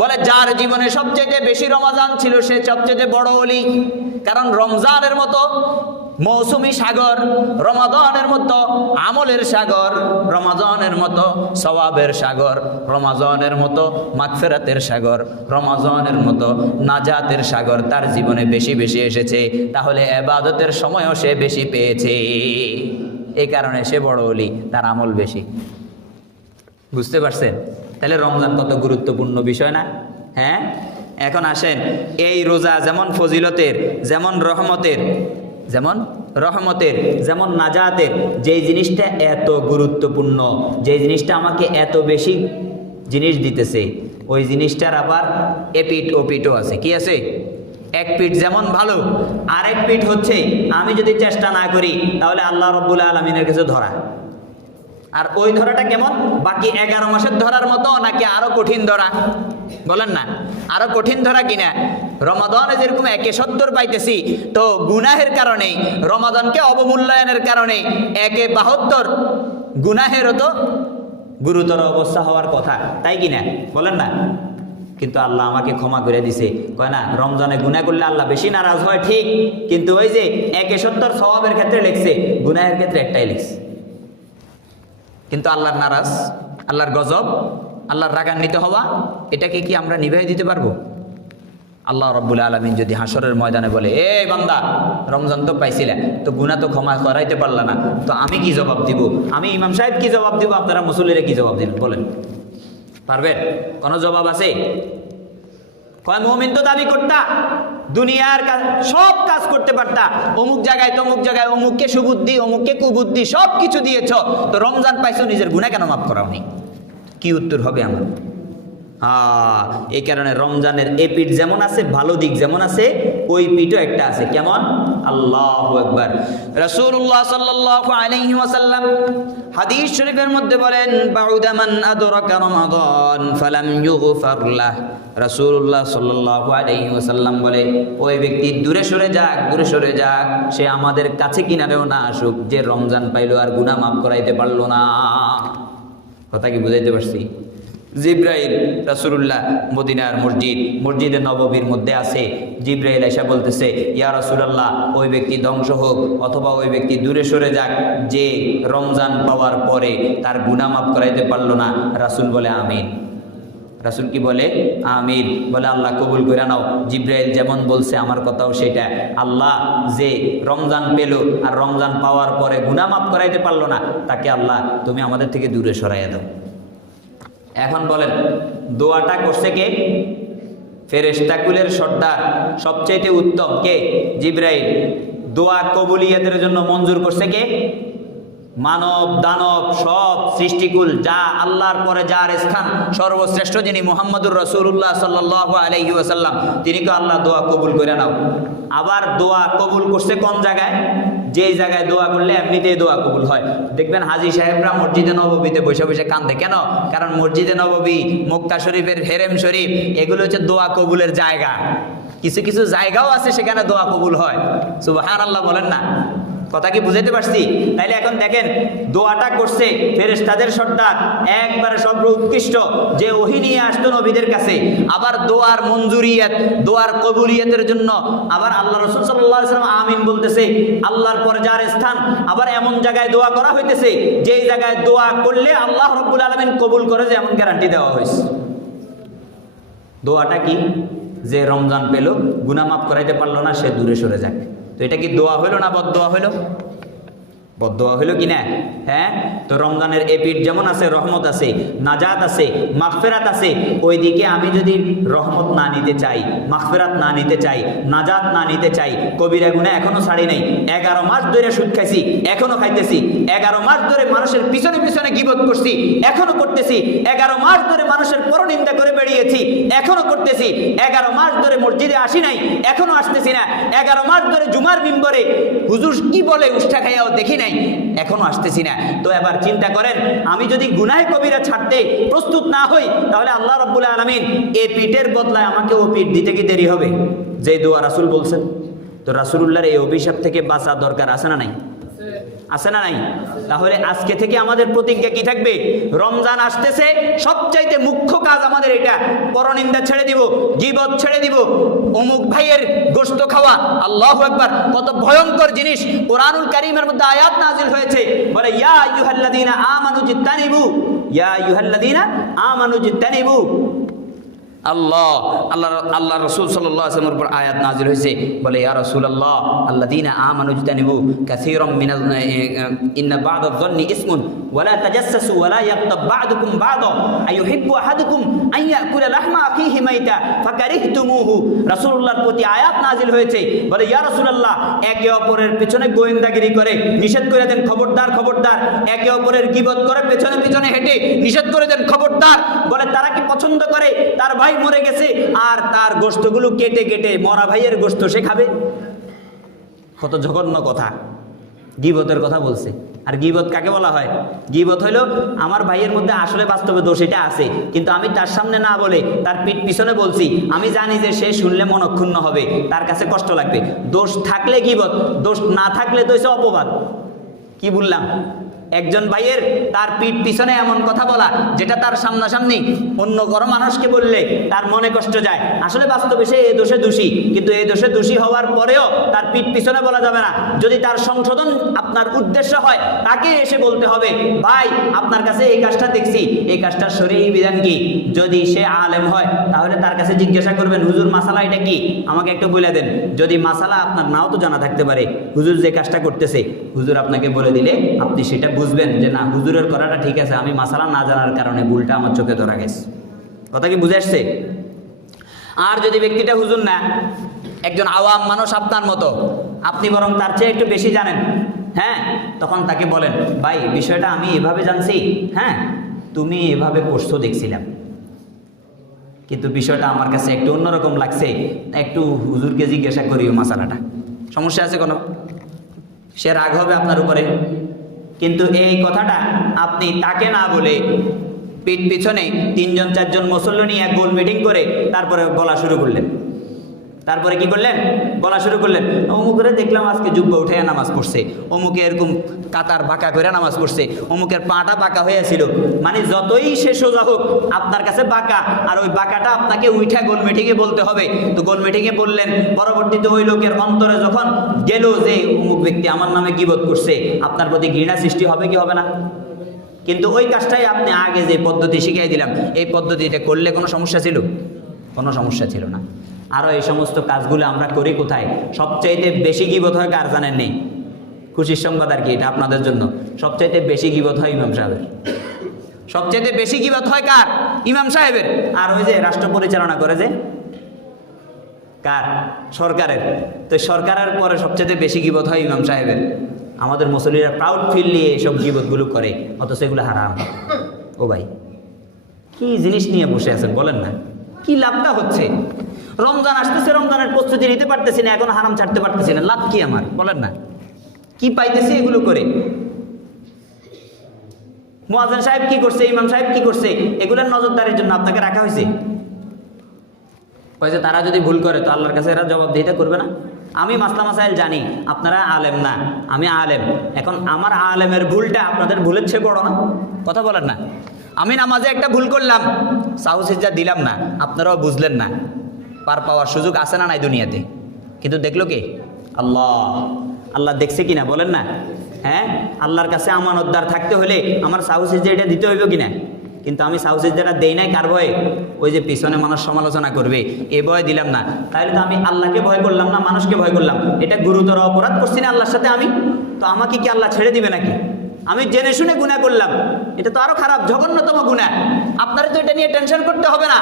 বলে যার জীবনে সবচেয়ে বেশি রমজান ছিল সে সবচেয়ে বড় ওলি, কারণ রমজানের মতো মৌসুমী সাগর, রমাদানের মতো আমলের সাগর, রমাদানের মতো সওয়াবের সাগর, রমাদানের মতো মাগফিরাতের সাগর, রমাদানের মতো নাজাতের সাগর তার জীবনে বেশি বেশি এসেছে। তাহলে ইবাদতের সময়ও সে বেশি পেয়েছে, এই কারণে সে বড় ওলি, তার আমল বেশি। বুঝতে পারছেন? তাহলে রমজান কত গুরুত্বপূর্ণ বিষয় না? হ্যাঁ, এখন আসেন, এই রোজা যেমন ফজিলতের, যেমন রহমতের, যেমন নাজাতের, যেই জিনিসটা এত গুরুত্বপূর্ণ, যেই জিনিসটা আমাকে এত বেশি জিনিস দিতেছে, ওই জিনিসটার আবার এপিট ওপিটও আছে। কি আছে? এক পিঠ যেমন ভালো, আরেক পিঠ হচ্ছে আমি যদি চেষ্টা না করি তাহলে আল্লাহ রাব্বুল আলামিনের কাছে ধরা। আর ওই ধরাটা কেমন? বাকি 11 মাসের ধরার মতো নাকি আরো কঠিন ধরা? বলেন না, আরো কঠিন ধরা কিনা? রমাদানে যেরকম 71 পাইতেছি, তো গুনাহের কারণে, রমাদানকে অবমূল্যায়নের কারণে 72 গুনাহেরও তো গুরুতর অবস্থা হওয়ার কথা, তাই কিনা? বলেন না। কিন্তু আল্লাহ আমাকে ক্ষমা করে দিছে। কয় না, রমজানে গুনাহ করলে আল্লাহ বেশি নারাজ হয় ঠিক, কিন্তু ওই যে 71 সওয়াবের ক্ষেত্রে লিখছে, গুনাহের ক্ষেত্রে একটাই লিখছে। কিন্তু আল্লাহর নারাজ, আল্লাহর গজব, আল্লাহর রাগান্বিত হওয়া, এটাকে কি আমরা নিভাই দিতে পারবো? আল্লাহ রাব্বুল আলামিন যদি হাসরের ময়দানে বলে, এ বান্দা রমজান তো পাইছিলে, তো গুনাহ তো ক্ষমা করাইতে পারলা না, তো আমি কি জবাব দিব? আমি ইমাম সাহেব কি জবাব দিব? আপনারা মুসল্লিরা কি জবাব দিবেন? বলেন, পারবেন? কোনো জবাব আছে? কয় মুমিন তো দাবি করতা, দুনিয়ার সব কাজ করতে পারতা, অমুক জায়গায় তমুক জায়গায় অমুককে সুবুদ্ধি অমুককে কুবুদ্ধি সব কিছু দিয়েছ, তো রমজান পাইছো, নিজের গুনাহ কেন মাফ করাওনি? কি উত্তর হবে আমার? এই কারণে রমজানের এই পিঠ যেমন আছে, ভালো দিক যেমন আছে, ওই পিঠও একটা আছে। কেমন? আল্লাহু আকবার। রাসূলুল্লাহ সাল্লাল্লাহু আলাইহি ওয়াসাল্লাম হাদিস শরীফের মধ্যে বলেন, বাউদা মান আদরাকা রমাদান ফালাম ইউগফার লাহ। রাসূলুল্লাহ সাল্লাল্লাহু আলাইহি ওয়াসাল্লাম বলে, ওই ব্যক্তি দূরে সরে যাক, দূরে সরে যাক, সে আমাদের কাছে কিনারেও না আসুক, যে রমজান পাইলো আর গুনাহ মাফ করাইতে পারলো না। কথা কি বুঝাইতে পারছি? জিব্রাইল রাসূলুল্লাহ মদিনার মসজিদে নববীর মধ্যে আছে। জিব্রাইল এসে বলতেছে, ইয়া রাসূলুল্লাহ, ওই ব্যক্তি ধ্বংস হোক অথবা ওই ব্যক্তি দূরে সরে যাক যে রমজান পাওয়ার পরে তার গুনাহ মাফ করাইতে পারলো না। রাসূল বলে আমিন। রাসূল কি বলে? আমিন। বলে আল্লাহ কবুল করে নাও। জিব্রাইল যেমন বলছে আমার কথাও সেটা। আল্লাহ যে রমজান পেল আর রমজান পাওয়ার পরে গুনাহ মাফ করাইতে পারলো না, তাকে আল্লাহ তুমি আমাদের থেকে দূরে সরাইয়া দাও। এখন বলেন, দোয়াটা করছে কে? ফেরেশতাকুলের সর্দার, সবচাইতে উত্তম কে? জিব্রাইল। দোয়া কবুলিয়াতের জন্য মঞ্জুর করছে কে? মানব দানব সব সৃষ্টিকুল, যা আল্লাহর পরে যার স্থান সর্বশ্রেষ্ঠ যিনি মুহাম্মদুর রাসূলুল্লাহ সাল্লাল্লাহু আলাইহি ওয়াসাল্লাম, তিনিকে আল্লাহ দোয়া কবুল করে নাও। আবার দোয়া কবুল করছে কোন জায়গায়? যেই জায়গায় দোয়া করলে এমনিতেই দোয়া কবুল হয়। দেখবেন হাজী সাহেবরা মসজিদে নববীতে বসে বসে কান্দে কেন? কারণ মসজিদে নববী, মক্কা শরীফের হেরেম শরীফ, এগুলো হচ্ছে দোয়া কবুলের জায়গা। কিছু কিছু জায়গাও আছে সেখানে দোয়া কবুল হয়। সুবহানাল্লাহ বলেন না? কথা কি বুঝাইতে পারছি? তাইলে এখন দেখেন, দোয়াটা করছে ফেরেশতাদের সর্দার, একবারে সর্বোৎকৃষ্ট, যে ওহী নিয়ে আসতো নবীদের কাছে। আবার দোয়ার মঞ্জুরিয়াত, দোয়ার কবুলিয়াতের জন্য আবার আল্লাহ রাসূল সাল্লাল্লাহু আলাইহি ওয়াসাল্লাম আমিন বলতেছে। আল্লাহর পরে যার স্থান, আবার এমন জায়গায় দোয়া করা হইতেছে যেই জায়গায় দোয়া করলে আল্লাহ রাব্বুল আলামিন কবুল করে, যে এমন গ্যারান্টি দেওয়া হয়েছে। দোয়াটা কি? যে রমজান পেল, গুনাহ মাফ করাইতে পারলো না, সে দূরে সরে যাক। তো এটা কি দোয়া হইল না বদদোয়া হইল? বদদোয়া হইল কি না? হ্যাঁ, তো রমজানের এপিঠ যেমন আছে, রহমত আছে, নাজাত আছে, মাগফিরাত আছে, ওইদিকে আমি যদি রহমত না নিতে চাই, মাগফিরাত না নিতে চাই, নাজাত না নিতে চাই, কবিরা গুনাহ এখনো ছাড়ি নাই, 11 মাস ধরে সুদ খাইছি, এখনো খাইতেছি, 11 মাস ধরে মানুষের পিছনে পিছনে গীবত করছি, এখনো করতেছি, 11 মাস ধরে মানুষের পরনিন্দা করে বেরিয়েছি, এখনো করতেছি, 11 মাস ধরে মসজিদে আসি নাই, এখনো আসতেছি না, 11 মাস ধরে জুমার মিম্বরে হুজুর কি বলে উষ্ঠা খাইয়াও দেখি নাই, এখনো আসতেছি না। তো এবার চিন্তা করেন, আমি যদি গুনাহে কবিরা ছাড়তে প্রস্তুত না হই, তাহলে আল্লাহ রাব্বুল আলামিন এই পিঠের বদলায় আমাকে ও পিঠ দিতে কি দেরি হবে? যে দোয়া রাসূল বলছেন। তো রাসূলুল্লাহর এই অভিশাপ থেকে বাঁচা দরকার আছে না নাই? আছে না নাই? তাহলে আজকে থেকে আমাদের প্রতিজ্ঞা কি থাকবে? রমজান আসতেছে, সবচাইতে মুখ্য কাজ আমাদের এটা, পরনিন্দা ছেড়ে দিব, গীবত ছেড়ে দিব, অমুক ভাইয়ের গোশত খাওয়া। আল্লাহু আকবার, কত ভয়ঙ্কর জিনিস! কোরআনুল কারীমের মধ্যে আয়াত নাজিল হয়েছে, বলে ইয়া আইয়ুহাল্লাযীনা আমানু জিত্তানিবু, ইয়া আইয়ুহাল্লাযীনা আমানু জিত্তানিবু। আল্লাহ রাসূল সাল্লাল্লাহু আলাইহি ওয়াসাল্লামের উপর আয়াত নাযিল হয়েছে, বলে ইয়া রাসূলুল্লাহ আল্লাযীনা আমানু ইজতানিবু কাসীরাম মিনাল ইন্না বা'দায যন্নি ইসমুন ওয়া লা তাজাসসু ওয়া লা ইয়াগতাব বা'দুকুম বা'দা আইয়ুহিব্বু আহাদুকুম আন ইয়াকুলা লাহমা আখিহি মাইতা ফাকারিহতুমুহু। রাসূলুল্লাহর প্রতি আয়াত নাযিল হয়েছে, বলে ইয়া রাসূলুল্লাহ একে অপরের পেছনে গোয়েন্দাগিরি করে নিষেধ করে দেন, খবরদার খবরদার। একে অপরের গীবত করে পেছনে পেছনে হেঁটে নিষেধ করে দেন, খবরদার। বলে তারা কি পছন্দ করে তার ভাই মরে গেছে আর তার গোশতগুলো কেটে কেটে মরা ভাইয়ের গোশত সে খাবে? কত জঘন্য কথা! গীবতের কথা বলছে। আর গীবত কাকে বলা হয়? গীবত হইল আমার ভাইয়ের মধ্যে আসলে বাস্তবে দোষ এটা আছে, কিন্তু আমি তার সামনে না বলে তার পিঠ পিছনে বলছি। আমি জানি যে সে শুনলে মনক্ষুণ্ণ হবে, তার কাছে কষ্ট লাগবে। দোষ থাকলে গীবত, দোষ না থাকলে তো হচ্ছে অপবাদ। কি বললাম? একজন ভাইয়ের তার পিঠ পিছনে এমন কথা বলা যেটা তার সামনাসামনি অন্য কোনো মানুষকে বললে তার মনে কষ্ট যায়। আসলে বাস্তবে সে এই দোষে দোষী, কিন্তু এই দোষে দোষী হওয়ার পরেও তার পিঠ পিছনে বলা যাবে না। যদি তার সংশোধন আপনার উদ্দেশ্য হয়, তাকে এসে বলতে হবে, ভাই আপনার কাছে এই কাজটা দেখছি, এই কাজটার শরীয়ী বিধান কি? যদি সে আলেম হয় তাহলে তার কাছে জিজ্ঞাসা করবেন, হুজুর মাসালা এটা কি, আমাকে একটু বলে দেন। যদি মাসালা আপনার নাও তো জানা থাকতে পারে, হুজুর যে কাজটা করতেছে হুজুর আপনাকে বলে দিলে আপনি সেটা বুঝবেন যে না, হুজুরের করাটা ঠিক আছে, আমি মাসালা না জানার কারণে ভুলটা আমার চোখে ধরা গেছে। কথা কি বুঝে আসছে? আর যদি ব্যক্তিটা হুজুর না, একজন আওয়াম মানুষ আপনার মতো, আপনি বরং তার চেয়ে একটু বেশি জানেন, হ্যাঁ, তখন তাকে বলেন, ভাই বিষয়টা আমি এভাবে জানছি, হ্যাঁ তুমি এভাবে করছো দেখছিলাম, কিন্তু বিষয়টা আমার কাছে একটু অন্যরকম লাগছে, একটু হুজুরকে জিজ্ঞাসা করিও মাসালাটা। সমস্যা আছে কোনো? সে রাগ হবে আপনার উপরে, কিন্তু এই কথাটা আপনি তাকে না বলে পিঠ পিছনে 3জন 4জন মুসল্লি নিয়ে গোল মিটিং করে তারপরে বলা শুরু করলেন। তারপরে কি করলেন? বলা শুরু করলেন, অমুকের দেখলাম আজকে জুব্বা উঠাইয়া নামাজ পড়ছে, অমুকে এরকম কাতার বাঁকা করে নামাজ পড়ছে, অমুকের পাটা বাঁকা হয়েছিল। মানে যতই সে সোজা হোক আপনার কাছে বাঁকা, আর ওই বাঁকাটা আপনাকে উঠা গোল মিটিংয়ে বলতে হবে। তো গোল মিটিংয়ে বললেন, পরবর্তীতে ওই লোকের অন্তরে যখন গেল যে অমুক ব্যক্তি আমার নামে গীবত করছে, আপনার প্রতি ঘৃণা সৃষ্টি হবে কি হবে না? কিন্তু ওই কাজটাই আপনি আগে যে পদ্ধতি শিখিয়ে দিলাম, এই পদ্ধতিটা করলে কোনো সমস্যা ছিল? কোনো সমস্যা ছিল না। আরও এই সমস্ত কাজগুলো আমরা করি কোথায়? সবচাইতে বেশি গীবত হয় কার জানেন নেই? খুশির সংবাদ আর কি এটা আপনাদের জন্য, সবচাইতে বেশি গীবত হয় ইমাম সাহেবের। সবচাইতে বেশি গীবত হয় কার? ইমাম সাহেবের। আর ওই যে রাষ্ট্র পরিচালনা করে যে কার? সরকারের। তো সরকারের পরে সবচাইতে বেশি গীবত হয় ইমাম সাহেবের। আমাদের মুসল্লিরা প্রাউড ফিল নিয়ে এইসব গীবতগুলো করে, অথচ এগুলো হারাম। ও ভাই কি জিনিস নিয়ে বসে আছেন বলেন না? কি লাভটা হচ্ছে? রমজান আসতেছে, রমজানের প্রস্তুতি নিতে পারতেছি না, এখন হারাম ছাড়তে পারতেছি না, লাভ কি আমার বলেন না? কি পাইতেছি এগুলো করে? মুয়াজ্জিন সাহেব কি করছে, ইমাম সাহেব কি করছে, এগুলোর নজরদারির জন্য আপনাকে রাখা হয়েছে। হয়েছে তারা যদি ভুল করে তো আল্লাহর কাছে এরা জবাবদিহিতা করবে না? আমি মাসলা মাসাইল জানি, আপনারা আলেম না, আমি আলেম। এখন আমার আলেমের ভুলটা আপনাদের ভুলের চেয়ে বড় না? কথা বলেন না? আমি নামাজে একটা ভুল করলাম, সাহু সিজদা দিলাম না, আপনারাও বুঝলেন না। পার পাওয়ার সুযোগ আছে না নাই দুনিয়াতে? কিন্তু দেখলো কে? আল্লাহ। আল্লাহ দেখছে কিনা বলেন না? হ্যাঁ, আল্লাহর কাছে আমানতদার থাকতে হলে আমার সাহু সিজদা এটা দিতে হইব কিনা? কিন্তু আমি সাহু সিজদাটা দেই নাই কার ভয়ে? ওই যে পিছনে মানুষ সমালোচনা করবে এ ভয় দিলাম না। তাহলে তো আমি আল্লাহকে ভয় করলাম না, মানুষকে ভয় করলাম। এটা গুরুতর অপরাধ করছি না আল্লাহর সাথে আমি? তো আমাকে কি আল্লাহ ছেড়ে দিবে নাকি? আমি জেনে শুনে গুনাহ করলাম, এটা তো আরো খারাপ, জঘন্যতম গুনাহ। আপনারা তো এটা নিয়ে টেনশন করতে হবে না,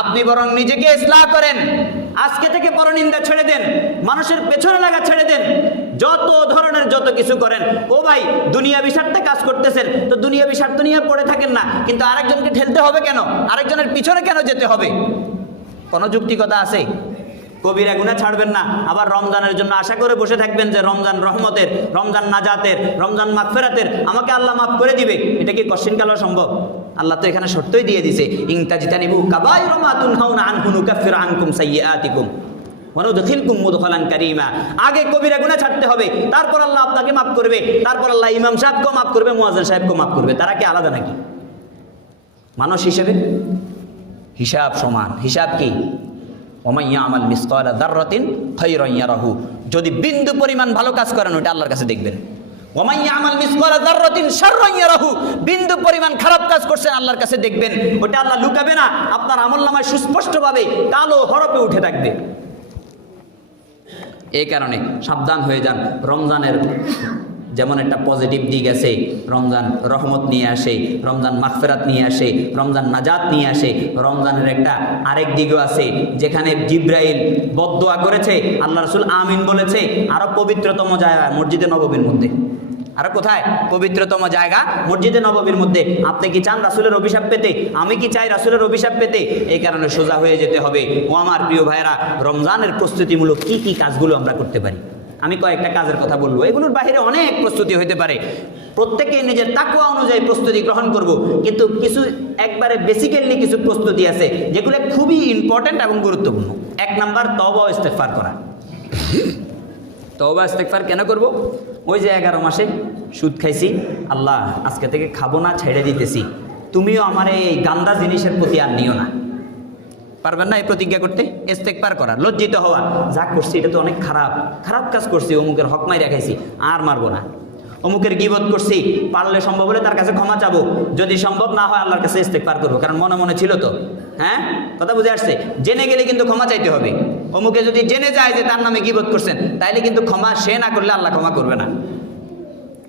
আপনি বরং নিজেকে ইসলাহ করেন। আজকে থেকে পরনিন্দা ছেড়ে দেন, মানুষের পেছনে লাগা ছেড়ে দেন, যত ধরনের যত কিছু করেন। ও ভাই, দুনিয়াবি স্বার্থে কাজ করতেছেন তো দুনিয়াবি স্বার্থ নিয়ে পড়ে থাকেন না, কিন্তু আরেকজনকে ঠেলতে হবে কেন? আরেকজনের পিছনে কেন যেতে হবে? কোনো যুক্তিকতা আছে? কবিরা গুনাহ ছাড়বেন না, আবার রমজানের জন্য আশা করে বসে থাকবেন যে রমজান রহমতের, রমজান নাজাতের, রমজান মাগফিরাতের, আমাকে আল্লাহ মাফ করে দিবে। এটা কি কশিনকালও সম্ভব? আল্লাহ তো এখানে শর্তই দিয়ে দিছে, ইন তাজতানিবু কাবাইরা মা তুনহাউনা আনহু নুকাফির আনকুম সাইয়্যাতিকুম ওয়া নুদখিলকুম মুদখালান কারীমা। আগে কবিরা গুনাহ ছাড়তে হবে, তারপর আল্লাহ আপনাকে মাফ করবে, তারপর আল্লাহ ইমাম সাহেবকেও মাফ করবে, মুয়াজ্জিন সাহেবকেও মাফ করবে। তারা কি আলাদা নাকি? মানুষ হিসেবে হিসাব সমান। হিসাব কি? ওমান ইয়ামাল মিসকালা যাররাতিন খায়রান ইয়ারাহু। যদি বিন্দু পরিমাণ ভালো কাজ করেন ওটা আল্লাহর কাছে দেখবেন। ওমান ইয়ামাল মিসকালা যাররাতিন শাররান ইয়ারাহু। বিন্দু পরিমাণ খারাপ কাজ করছেন আল্লাহর কাছে দেখবেন, ওটা আল্লাহ লুকাবে না, আপনার আমলনামায় সুস্পষ্টভাবে কালো হরফে উঠে থাকবে। এই কারণে সাবধান হয়ে যান। রমজানের যেমন একটা পজিটিভ দিক আছে, রমজান রহমত নিয়ে আসে, রমজান মাগফিরাত নিয়ে আসে, রমজান নাজাত নিয়ে আসে, রমজানের একটা আরেক দিকও আছে যেখানে জিব্রাইল বদদোয়া করেছে, আল্লাহ রাসূল আমিন বলেছে। আরো পবিত্রতম জায়গা মসজিদে নববীর মধ্যে। আরো কোথায়? পবিত্রতম জায়গা মসজিদে নববীর মধ্যে। আপনি কি চান রাসূলের অভিশাপ পেতে? আমি কি চাই রাসূলের অভিশাপ পেতে? এই কারণে সোজা হয়ে যেতে হবে। ও আমার প্রিয় ভাইরা, রমজানের প্রস্তুতিমূলক কি কি কাজগুলো আমরা করতে পারি? আমি কয়েকটা কাজের কথা বলবো, এগুলোর বাইরে অনেক প্রস্তুতি হতে পারে। প্রত্যেকে নিজের তাকওয়া অনুযায়ী প্রস্তুতি গ্রহণ করব, কিন্তু কিছু একবারে বেসিক্যালি কিছু প্রস্তুতি আছে যেগুলো খুবই ইম্পর্ট্যান্ট এবং গুরুত্বপূর্ণ। এক নাম্বার, তওবা ও ইস্তেগফার করা। তওবা ইস্তেগফার কেন করব? ওই যে 11 মাসে সুদ খাইছি, আল্লাহ আজকে থেকে খাবো না, ছেড়ে দিতেছি, তুমিও আমার এই গান্দা জিনিসের প্রতি আর নিও না। পারবেন না এই প্রতিজ্ঞা করতে? ইস্তেগফার করা, লজ্জিত হওয়া, যা করছি এটা তো অনেক খারাপ, খারাপ কাজ করছি, অমুকের হক মাই রাখাইছি, আর মারবো না। অমুকের গীবত করছি, পারলে সম্ভব হলে তার কাছে ক্ষমা চাবো, যদি সম্ভব না হয় আল্লাহর কাছে ইস্তেগফার করবো, কারণ মনে মনে ছিল তো। হ্যাঁ, কথা বুঝে আসছে? জেনে গেলে কিন্তু ক্ষমা চাইতে হবে। অমুকে যদি জেনে যায় যে তার নামে গীবত করছেন, তাইলে কিন্তু ক্ষমা সে না করলে আল্লাহ ক্ষমা করবে না।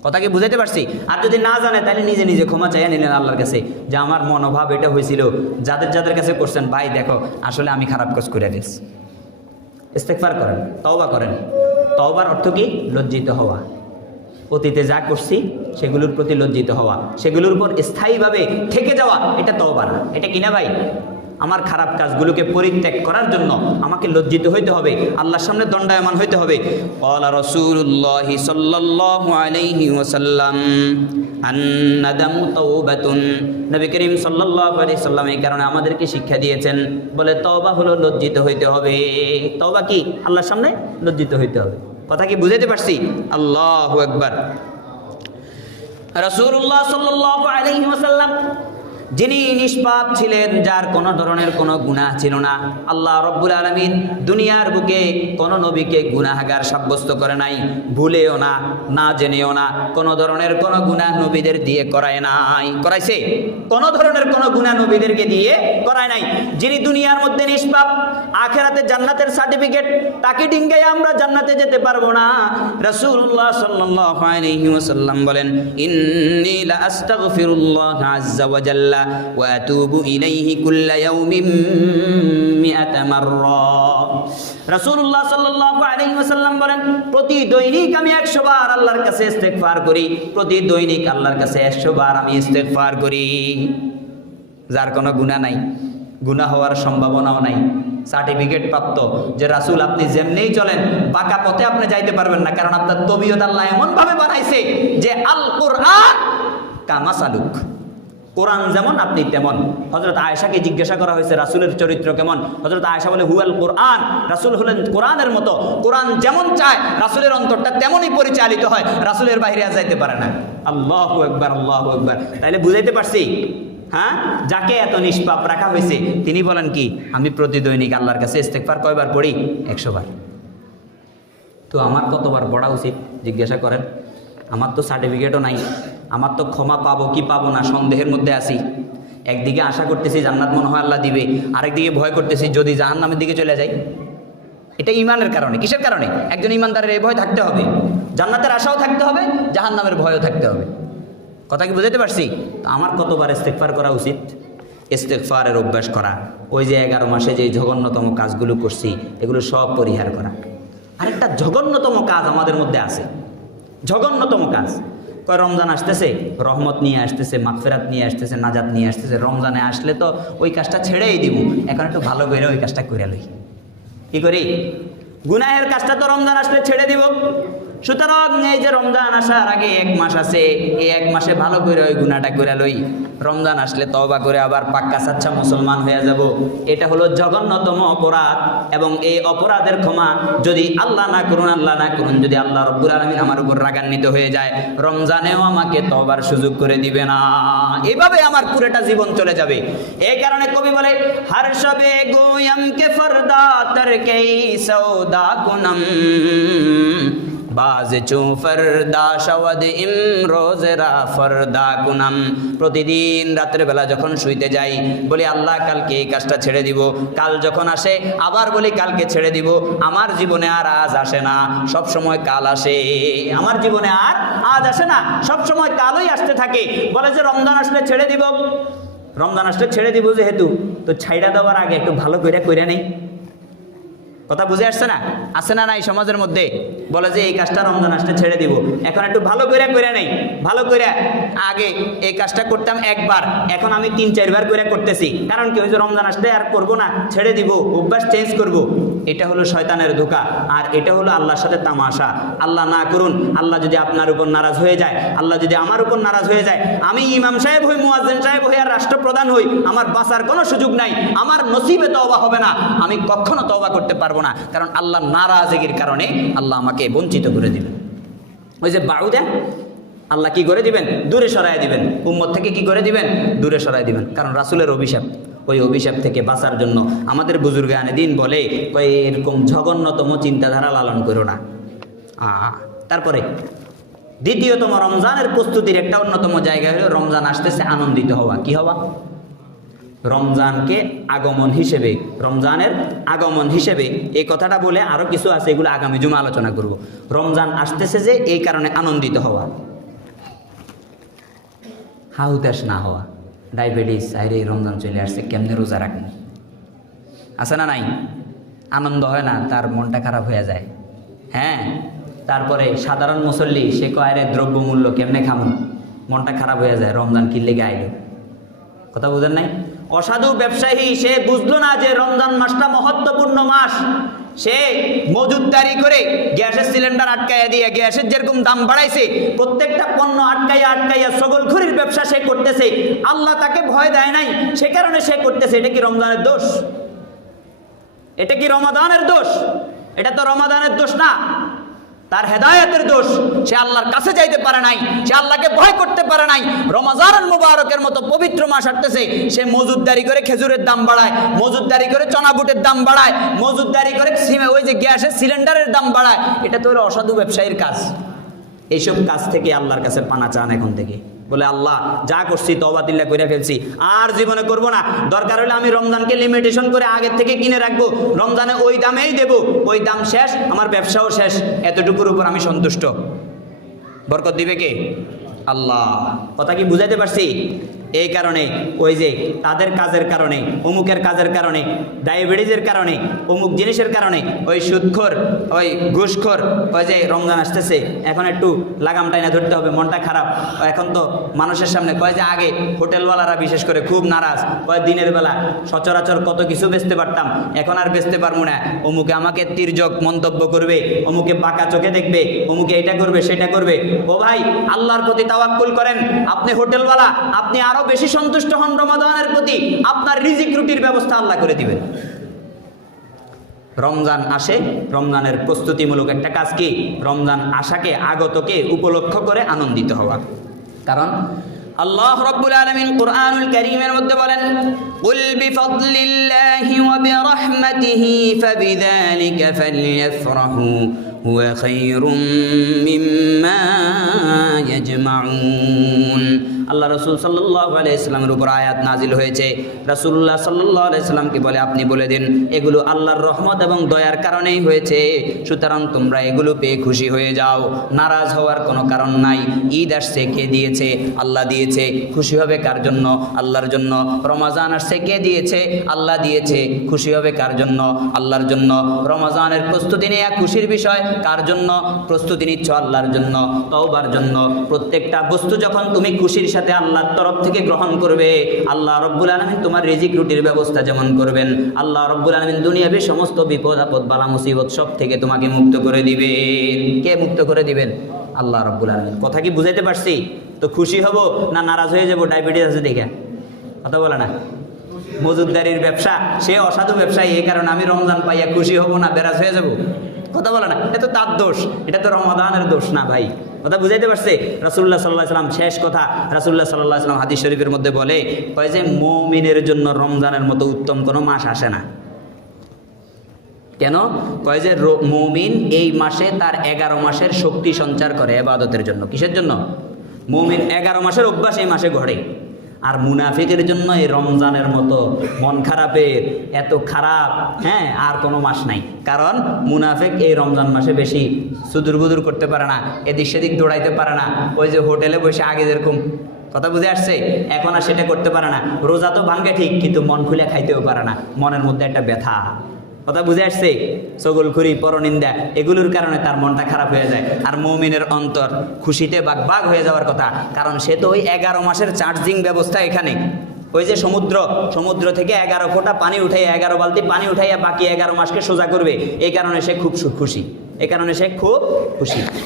কথা কি বুঝাইতে পারছি? আর যদি না জানে তাহলে নিজে নিজে ক্ষমা চাইয়া নিলেন আল্লাহর কাছে, যে আমার মনোভাব এটা হয়েছিল, যাদের যাদের কাছে করছেন, ভাই দেখো আসলে আমি খারাপ কাজ করে ফেলছি। ইস্তেগফার করেন, তওবা করেন। তওবার অর্থ কি? লজ্জিত হওয়া। অতীতে যা করছি সেগুলোর প্রতি লজ্জিত হওয়া, সেগুলোর উপর স্থায়ীভাবে থেকে যাওয়া, এটা তওবা না। এটা কিনা ভাই? আমার খারাপ কাজগুলোকে পরিত্যাগ করার জন্য আমাকে লজ্জিত হইতে হবে, আল্লাহর সামনে দণ্ডায়মান হইতে হবে। ক্বালা রাসূলুল্লাহ সাল্লাল্লাহু আলাইহি ওয়াসাল্লাম আন-নাদামু তাওবাতুন। নবী করিম সাল্লাল্লাহু আলাইহি সাল্লাম এই কারণে আমাদেরকে শিক্ষা দিয়েছেন, বলে তওবা হলো লজ্জিত হইতে হবে। তওবা কি? আল্লাহর সামনে লজ্জিত হইতে হবে। কথা কি বুঝাইতে পারছি? আল্লাহু আকবার। রাসূলুল্লাহ সাল্লাল্লাহু আলাইহি ওয়াসাল্লাম যিনি নিষ্পাপ ছিলেন, যার কোনো ধরনের কোনো গুনাহ ছিল না, আল্লাহ রব্বুল আলামিন দুনিয়ার বুকে কোনো নবীকে গুনাহগার সাব্যস্ত করে নাই। ভুলেও না, না জেনেও না, কোনো ধরনের কোনো গুনাহ নবীদের দিয়ে করায় নাই। করাইছে? কোনো ধরনের কোনো গুনাহ নবীদেরকে দিয়ে করায় নাই। যিনি দুনিয়ার মধ্যে নিষ্পাপ, আখিরাতে জান্নাতের সার্টিফিকেট, তাকে ডিঙ্গাই আমরা জান্নাতে যেতে পারবো না। রাসূলুল্লাহ সাল্লাল্লাহু আলাইহি ওয়াসাল্লাম বলেন, ইন্নী লা আস্তাগফিরুল্লাহ আযজা ওয়া জাল্লা ওয়া আতুবু ইলাইহি কুল্লা ইয়াউমিন মিআতা মাররা। রাসূলুল্লাহ সাল্লাল্লাহু আলাইহি ওয়াসাল্লাম বলেন, প্রতি দৈনিক আমি 100 বার আল্লাহর কাছে ইস্তেগফার করি, প্রতি দৈনিক আল্লাহর কাছে 100 বার আমি ইস্তেগফার করি। যার কোনো গুনাহ নাই, গুনাহ হওয়ার সম্ভাবনাও নাই, সার্টিফিকেট প্রাপ্ত, যে রাসূল আপনি যেমনেই চলেন বাঁকা পথে আপনি যাইতে পারবেন না, কারণ আপনার তবিয়ত আল্লাহ এমন ভাবে বানাইছে যে আল কোরআন কামাসালুক, কোরআন যেমন আপনি তেমন। হযরত আয়েশাকে জিজ্ঞাসা করা হয়েছে রাসূলের চরিত্র কেমন? হযরত আয়েশা বলে, হুয়াল কোরআন, রাসূল হলেন কোরআনের মতো। কোরআন যেমন চায় রাসূলের অন্তরটা তেমনই পরিচালিত হয়, রাসূলের বাইরে আর যাইতে পারে না। আল্লাহু আকবার, আল্লাহু আকবার। তাইলে বুঝাইতে পারছি? হ্যাঁ, যাকে এত নিষ্পাপ রাখা হয়েছে তিনি বলেন কি, আমি প্রতি দৈনিক আল্লাহর কাছে ইস্তেগফার কয়বার পড়ি? 100 বার। তো আমার কতবার পড়া উচিত জিজ্ঞাসা করেন? আমার তো সার্টিফিকেটও নাই, আমার তো ক্ষমা পাবো কি পাবো না সন্দেহের মধ্যে আছি। একদিকে আশা করতেছি জান্নাত মনে হয় আল্লাহ দিবে, আরেকদিকে ভয় করতেছি যদি জাহান্নামের দিকে চলে যাই। এটা ঈমানের কারণে। কিসের কারণে? একজন ঈমানদারের এই ভয় থাকতে হবে। জান্নাতের আশাও থাকতে হবে, জাহান্নামের ভয়ও থাকতে হবে। কথা কি বুঝাতে পারছি? তো আমার কতবার ইস্তেগফার করা উচিত? ইস্তেগফারের অভ্যাস করা, ওই যে 11 মাসে যে জঘন্যতম কাজগুলো করছি এগুলো সব পরিহার করা। আরেকটা জঘন্যতম কাজ আমাদের মধ্যে আছে, জঘন্যতম কাজ। কয় রমজান আসতেছে, রহমত নিয়ে আসতেছে, মাগফিরাত নিয়ে আসতেছে, নাজাত নিয়ে আসতেছে, রমজানে আসলে তো ওই কাজটা ছেড়েই দিব, এখন একটু ভালো করে ওই কাজটা করে লই। কি করি? গুনাহের কাজটা তো রমজান আসলে ছেড়ে দিব, সুতরাং এই যে রমজান আসার আগে 1 মাস আছে, এই 1 মাসে ভালো করে ওই গুনাহটা করে লই, রমজান আসলে তওবা করে আবার পাক্কা সাচ্চা মুসলমান হয়ে যাব। এটা হলো জঘন্যতম অপরাধ, এবং এই অপরাধের ক্ষমা যদি আল্লাহ না করুন, যদি আল্লাহ রব্বুল আলামিন আমার উপর রাগান্বিত হয়ে যায়, রমজানেও আমাকে তওবার সুযোগ করে দিবে না। এভাবে আমার পুরোটা জীবন চলে যাবে। এই কারণে কবি বলে, হর শবে গোয়ম কে ফরদা তরকে সৌদা কুনম, বাজ চু ফরদা শওয়াদ ইমরোজরা ফরদা কুনাম। প্রতিদিন রাতের বেলা যখন শুইতে যাই বলি আল্লাহ কালকে এই কাজটা ছেড়ে দিব, কাল যখন আসে আবার বলি কালকে ছেড়ে দিব। আমার জীবনে আর আজ আসে না, সব সময় কাল আসে। আমার জীবনে আর আজ আসে না, সব সময় কালই আসতে থাকে। বলে যে রমজান আসলে ছেড়ে দিব, রমজান আসলে ছেড়ে দিব, যেহেতু তো ছাইড়া দেওয়ার আগে একটু ভালো করে নেই। কথা বুঝে আসছে না? আসে না নাই সমাজের মধ্যে? বলে যে এই কাজটা রমজান আসলে ছেড়ে দিব, এখন একটু ভালো করে নেই। ভালো করে, আগে এই কাজটা করতাম একবার, এখন আমি 3-4 বার করে করতেছি। কারণ কি? ওই যে রমজান আসলে আর করবো না, ছেড়ে দিব, অভ্যাস চেঞ্জ করব। এটা হলো শয়তানের ধোঁকা, আর এটা হলো আল্লাহর সাথে তামাশা। আল্লাহ না করুন, আল্লাহ যদি আপনার উপর নারাজ হয়ে যায়, আল্লাহ যদি আমার উপর নারাজ হয়ে যায়, আমি ইমাম সাহেব হই, মুয়াজ্জিন সাহেব হই, আর রাষ্ট্রপ্রধান হই, আমার বাঁচার কোনো সুযোগ নাই। আমার নসিবে তওবা হবে না, আমি কখনো তওবা করতে পারবো না, কারণ আল্লাহ নারাজগির কারণে আল্লাহ আমাকে বঞ্চিত করে দিবেন। ওই যে বাউদা, আল্লাহ কি করে দিবেন? দূরে সরাই দিবেন। উম্মত থেকে কি করে দিবেন? দূরে সরাই দিবেন। কারণ রাসূলের অভিশাপ, ওই অভিশাপ থেকে বাঁচার জন্য আমাদের বুজুর্গানে দিন বলে, এরকম জঘন্যতম চিন্তাধারা লালন করো না। তারপরে দ্বিতীয়তম, রমজানের প্রস্তুতির একটা অন্যতম জায়গা হলো রমজান আসতেছে আনন্দিত হওয়া। কি হওয়া? রমজানকে আগমন হিসেবে, রমজানের আগমন হিসেবে, এই কথাটা বলে আরো কিছু আছে, এগুলো আগামী জুমা আলোচনা করব। রমজান আসতেছে যে এই কারণে আনন্দিত হওয়া, হাহুতাশ না হওয়া। ডায়াবেটিস, আরে রমজান চলে আসছে, কেমনে রোজা রাখবো, আছে না নাই? আনন্দ হয় না, তার মনটা খারাপ হয়ে যায়। হ্যাঁ, তারপরে সাধারণ মুসল্লি, সে কয় রে দ্রব্যমূল্য কেমনে খামো, মনটা খারাপ হয়ে যায়, রমজান কি লেগে আইলো। কথা বুঝেন নাই? অসাধু ব্যবসায়ী, সে বুঝলো না যে রমজান মাসটা মহত্বপূর্ণ মাস। সে মজুদদারি করে গ্যাসের সিলিন্ডার আটকাইয়া দিয়ে, গ্যাসের যেরকম দাম বাড়াইছে, প্রত্যেকটা পণ্য আটকাইয়া সগলখুরির ব্যবসা সে করতেছে। আল্লাহ তাকে ভয় দেয় নাই, সে কারণে সে করতেছে। এটা কি রমজানের দোষ? এটা কি রমাদানের দোষ? এটা তো রমাদানের দোষ না, তার হেদায়েতের দোষ। সে আল্লাহর কাছে যাইতে পারে নাই, সে আল্লাহকে ভয় করতে পারে নাই। রমজানুল মুবারকের মতো পবিত্র মাস আসতেছে, সে মজুদদারি করে খেজুরের দাম বাড়ায়, মজুদদারি করে চনা বুটের দাম বাড়ায়, মজুদদারি করে ওই যে গ্যাসের সিলিন্ডারের দাম বাড়ায়। এটা তো হলো অসাধু ব্যবসায়ীর কাজ। এইসব কাজ থেকে আল্লাহর কাছে পানা চান এখন থেকে। বলে আল্লাহ যা করছি তওবা তিল্লা করে ফেলছি, আর জীবনে করব না। দরকার হলে আমি রমজানকে লিমিটেশন করে আগের থেকে কিনে রাখবো, রমজানে ওই দামেই দেব, ওই দাম শেষ, আমার ব্যবসাও শেষ, এতটুকুর উপর আমি সন্তুষ্ট। বরকত দিবে কে? আল্লাহ। কথা কি বুঝাইতে পারছি? এই কারণে ওই যে তাদের কাজের কারণে, অমুকের কাজের কারণে, ডায়াবেটিসের কারণে, অমুক জিনিসের কারণে, ওই সুদখোর, ওই ঘুষখোর, ওই যে রমজান আসতেছে এখন একটু লাগাম টাইনা ধরতে হবে, মনটা খারাপ। এখন তো মানুষের সামনে কয় যে আগে হোটেলওয়ালারা বিশেষ করে খুব নারাজ, কয় দিনের বেলা সচরাচর কত কিছু বেচতে পারতাম, এখন আর বেচতে পারবো না। অমুকে আমাকে তির্যক মন্তব্য করবে, অমুকে বাঁকা চোখে দেখবে, অমুকে এটা করবে সেটা করবে। ও ভাই, আল্লাহর প্রতি তাওয়াক্কুল করেন। আপনি হোটেলওয়ালা, আপনি আরো বেশি সন্তুষ্ট হন রমাদানের প্রতি, আপনার রিজিক রুটির ব্যবস্থা আল্লাহ করে দিবেন। রমজান আসে, রমজানের প্রস্তুতিমূলক একটা কাজ কি? রমজান আশাকে, আগতকে উপলক্ষ করে আনন্দিত হওয়া। কারণ আল্লাহ রাব্বুল আলামিন কুরআনুল কারীমের মধ্যে বলেন, কুল বিফাদলিল্লাহি ওয়া বিরাহমাতিহি ফাবিযালিকা ফালইফরাহু হুয়া খায়রুম মিম্মা ইয়াজমাউন। আল্লাহ রসুল সাল্লাল্লাহু আলাইহি সাল্লামের উপর আয়াত নাজিল হয়েছে। রাসূলুল্লাহ সাল্লাল্লাহু আলাইহি সাল্লামকে বলে আপনি বলে দিন এগুলো আল্লাহর রহমত এবং দয়ার কারণেই হয়েছে, সুতরাং তোমরা এগুলো পেয়ে খুশি হয়ে যাও, নারাজ হওয়ার কোনো কারণ নাই। ঈদ আসছে কে দিয়েছে? আল্লাহ দিয়েছে। খুশি হবে কার জন্য? আল্লাহর জন্য। রমজান আসছে কে দিয়েছে? আল্লাহ দিয়েছে। খুশি হবে কার জন্য? আল্লাহর জন্য। রমজানের প্রস্তুতি নেওয়া খুশির বিষয় কার জন্য? প্রস্তুতি নিচ্ছ আল্লাহর জন্য, তওবার জন্য। প্রত্যেকটা বস্তু যখন তুমি খুশির সাথে আল্লাহর তরফ থেকে গ্রহণ করবে, আল্লাহ রব্বুল আলামিন তোমার রিজিক রুটির ব্যবস্থা যেমন করবেন, আল্লাহ রব্বুল আলামিন দুনিয়াবে সমস্ত বিপদ আপদ বালা মুসিবত সব থেকে তোমাকে মুক্ত করে দিবেন। কে মুক্ত করে দিবেন? আল্লাহ রব্বুল আলামিন। কথা কি বুঝাইতে পারছি? তো খুশি হব না নারাজ হয়ে যাবো ডায়াবেটিস আছে দেখে? কথা বলে না। মজুদদারির ব্যবসা, সে অসাধু ব্যবসায়ী, এই কারণে আমি রমজান পাইয়া খুশি হব না বেরাজ হয়ে যাব? কথা বলে না। এটা তো তার দোষ, এটা তো রমাদানের দোষ না ভাই। কথা বুঝাইতে পারছে? রাসূলুল্লাহ সাল্লাল্লাহু আলাইহি সাল্লাম শেষ কথা, রাসূলুল্লাহ সাল্লাল্লাহু আলাইহি সাল্লাম হাদিস শরীফের মধ্যে বলে, কয় যে মুমিনের জন্য রমজানের মতো উত্তম কোনো মাস আসে না। কেন? কয় যে মুমিন এই মাসে তার 11 মাসের শক্তি সঞ্চার করে ইবাদতের জন্য। কিসের জন্য? মুমিন 11 মাসের অভ্যাস এই মাসে গড়ে। আর মুনাফিকের জন্য এই রমজানের মতো মন খারাপের এত খারাপ আর কোনো মাস নাই। কারণ মুনাফিক এই রমজান মাসে বেশি সুদূর বুদুর করতে পারে না, এদিক সেদিক দৌড়াইতে পারে না। ওই যে হোটেলে বসে আগে যেরকম, কথা বুঝে আসছে, এখন আর সেটা করতে পারে না। রোজা তো ভাঙ্গে ঠিক, কিন্তু মন খুলে খাইতেও পারে না, মনের মধ্যে একটা ব্যথা। কথা বুঝে আসছে? চগলখুরি, পরনিন্দা, এগুলোর কারণে তার মনটা খারাপ হয়ে যায়। আর মুমিনের অন্তর খুশিতে বাগবাগ হয়ে যাওয়ার কথা, কারণ সে তো ওই 11 মাসের চার্জিং ব্যবস্থা এখানে। ওই যে সমুদ্র থেকে 11 ফোঁটা পানি উঠাইয়া, 11 বালতি পানি উঠাইয়া বাকি 11 মাসকে সোজা করবে, এই কারণে সে খুব খুশি।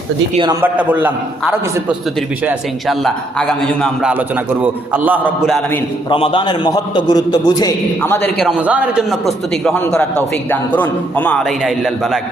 তো দ্বিতীয় নাম্বারটা বললাম, আরও কিছু প্রস্তুতির বিষয় আছে ইনশাআল্লাহ, আগামী জুমে আমরা আলোচনা করব। আল্লাহ রাব্বুল আলামিন রমাদানের মহত্ব গুরুত্ব বুঝে আমাদেরকে রমজানের জন্য প্রস্তুতি গ্রহণ করার তৌফিক দান করুন। ওমা আলাইনা ইল্লাল বালাগ।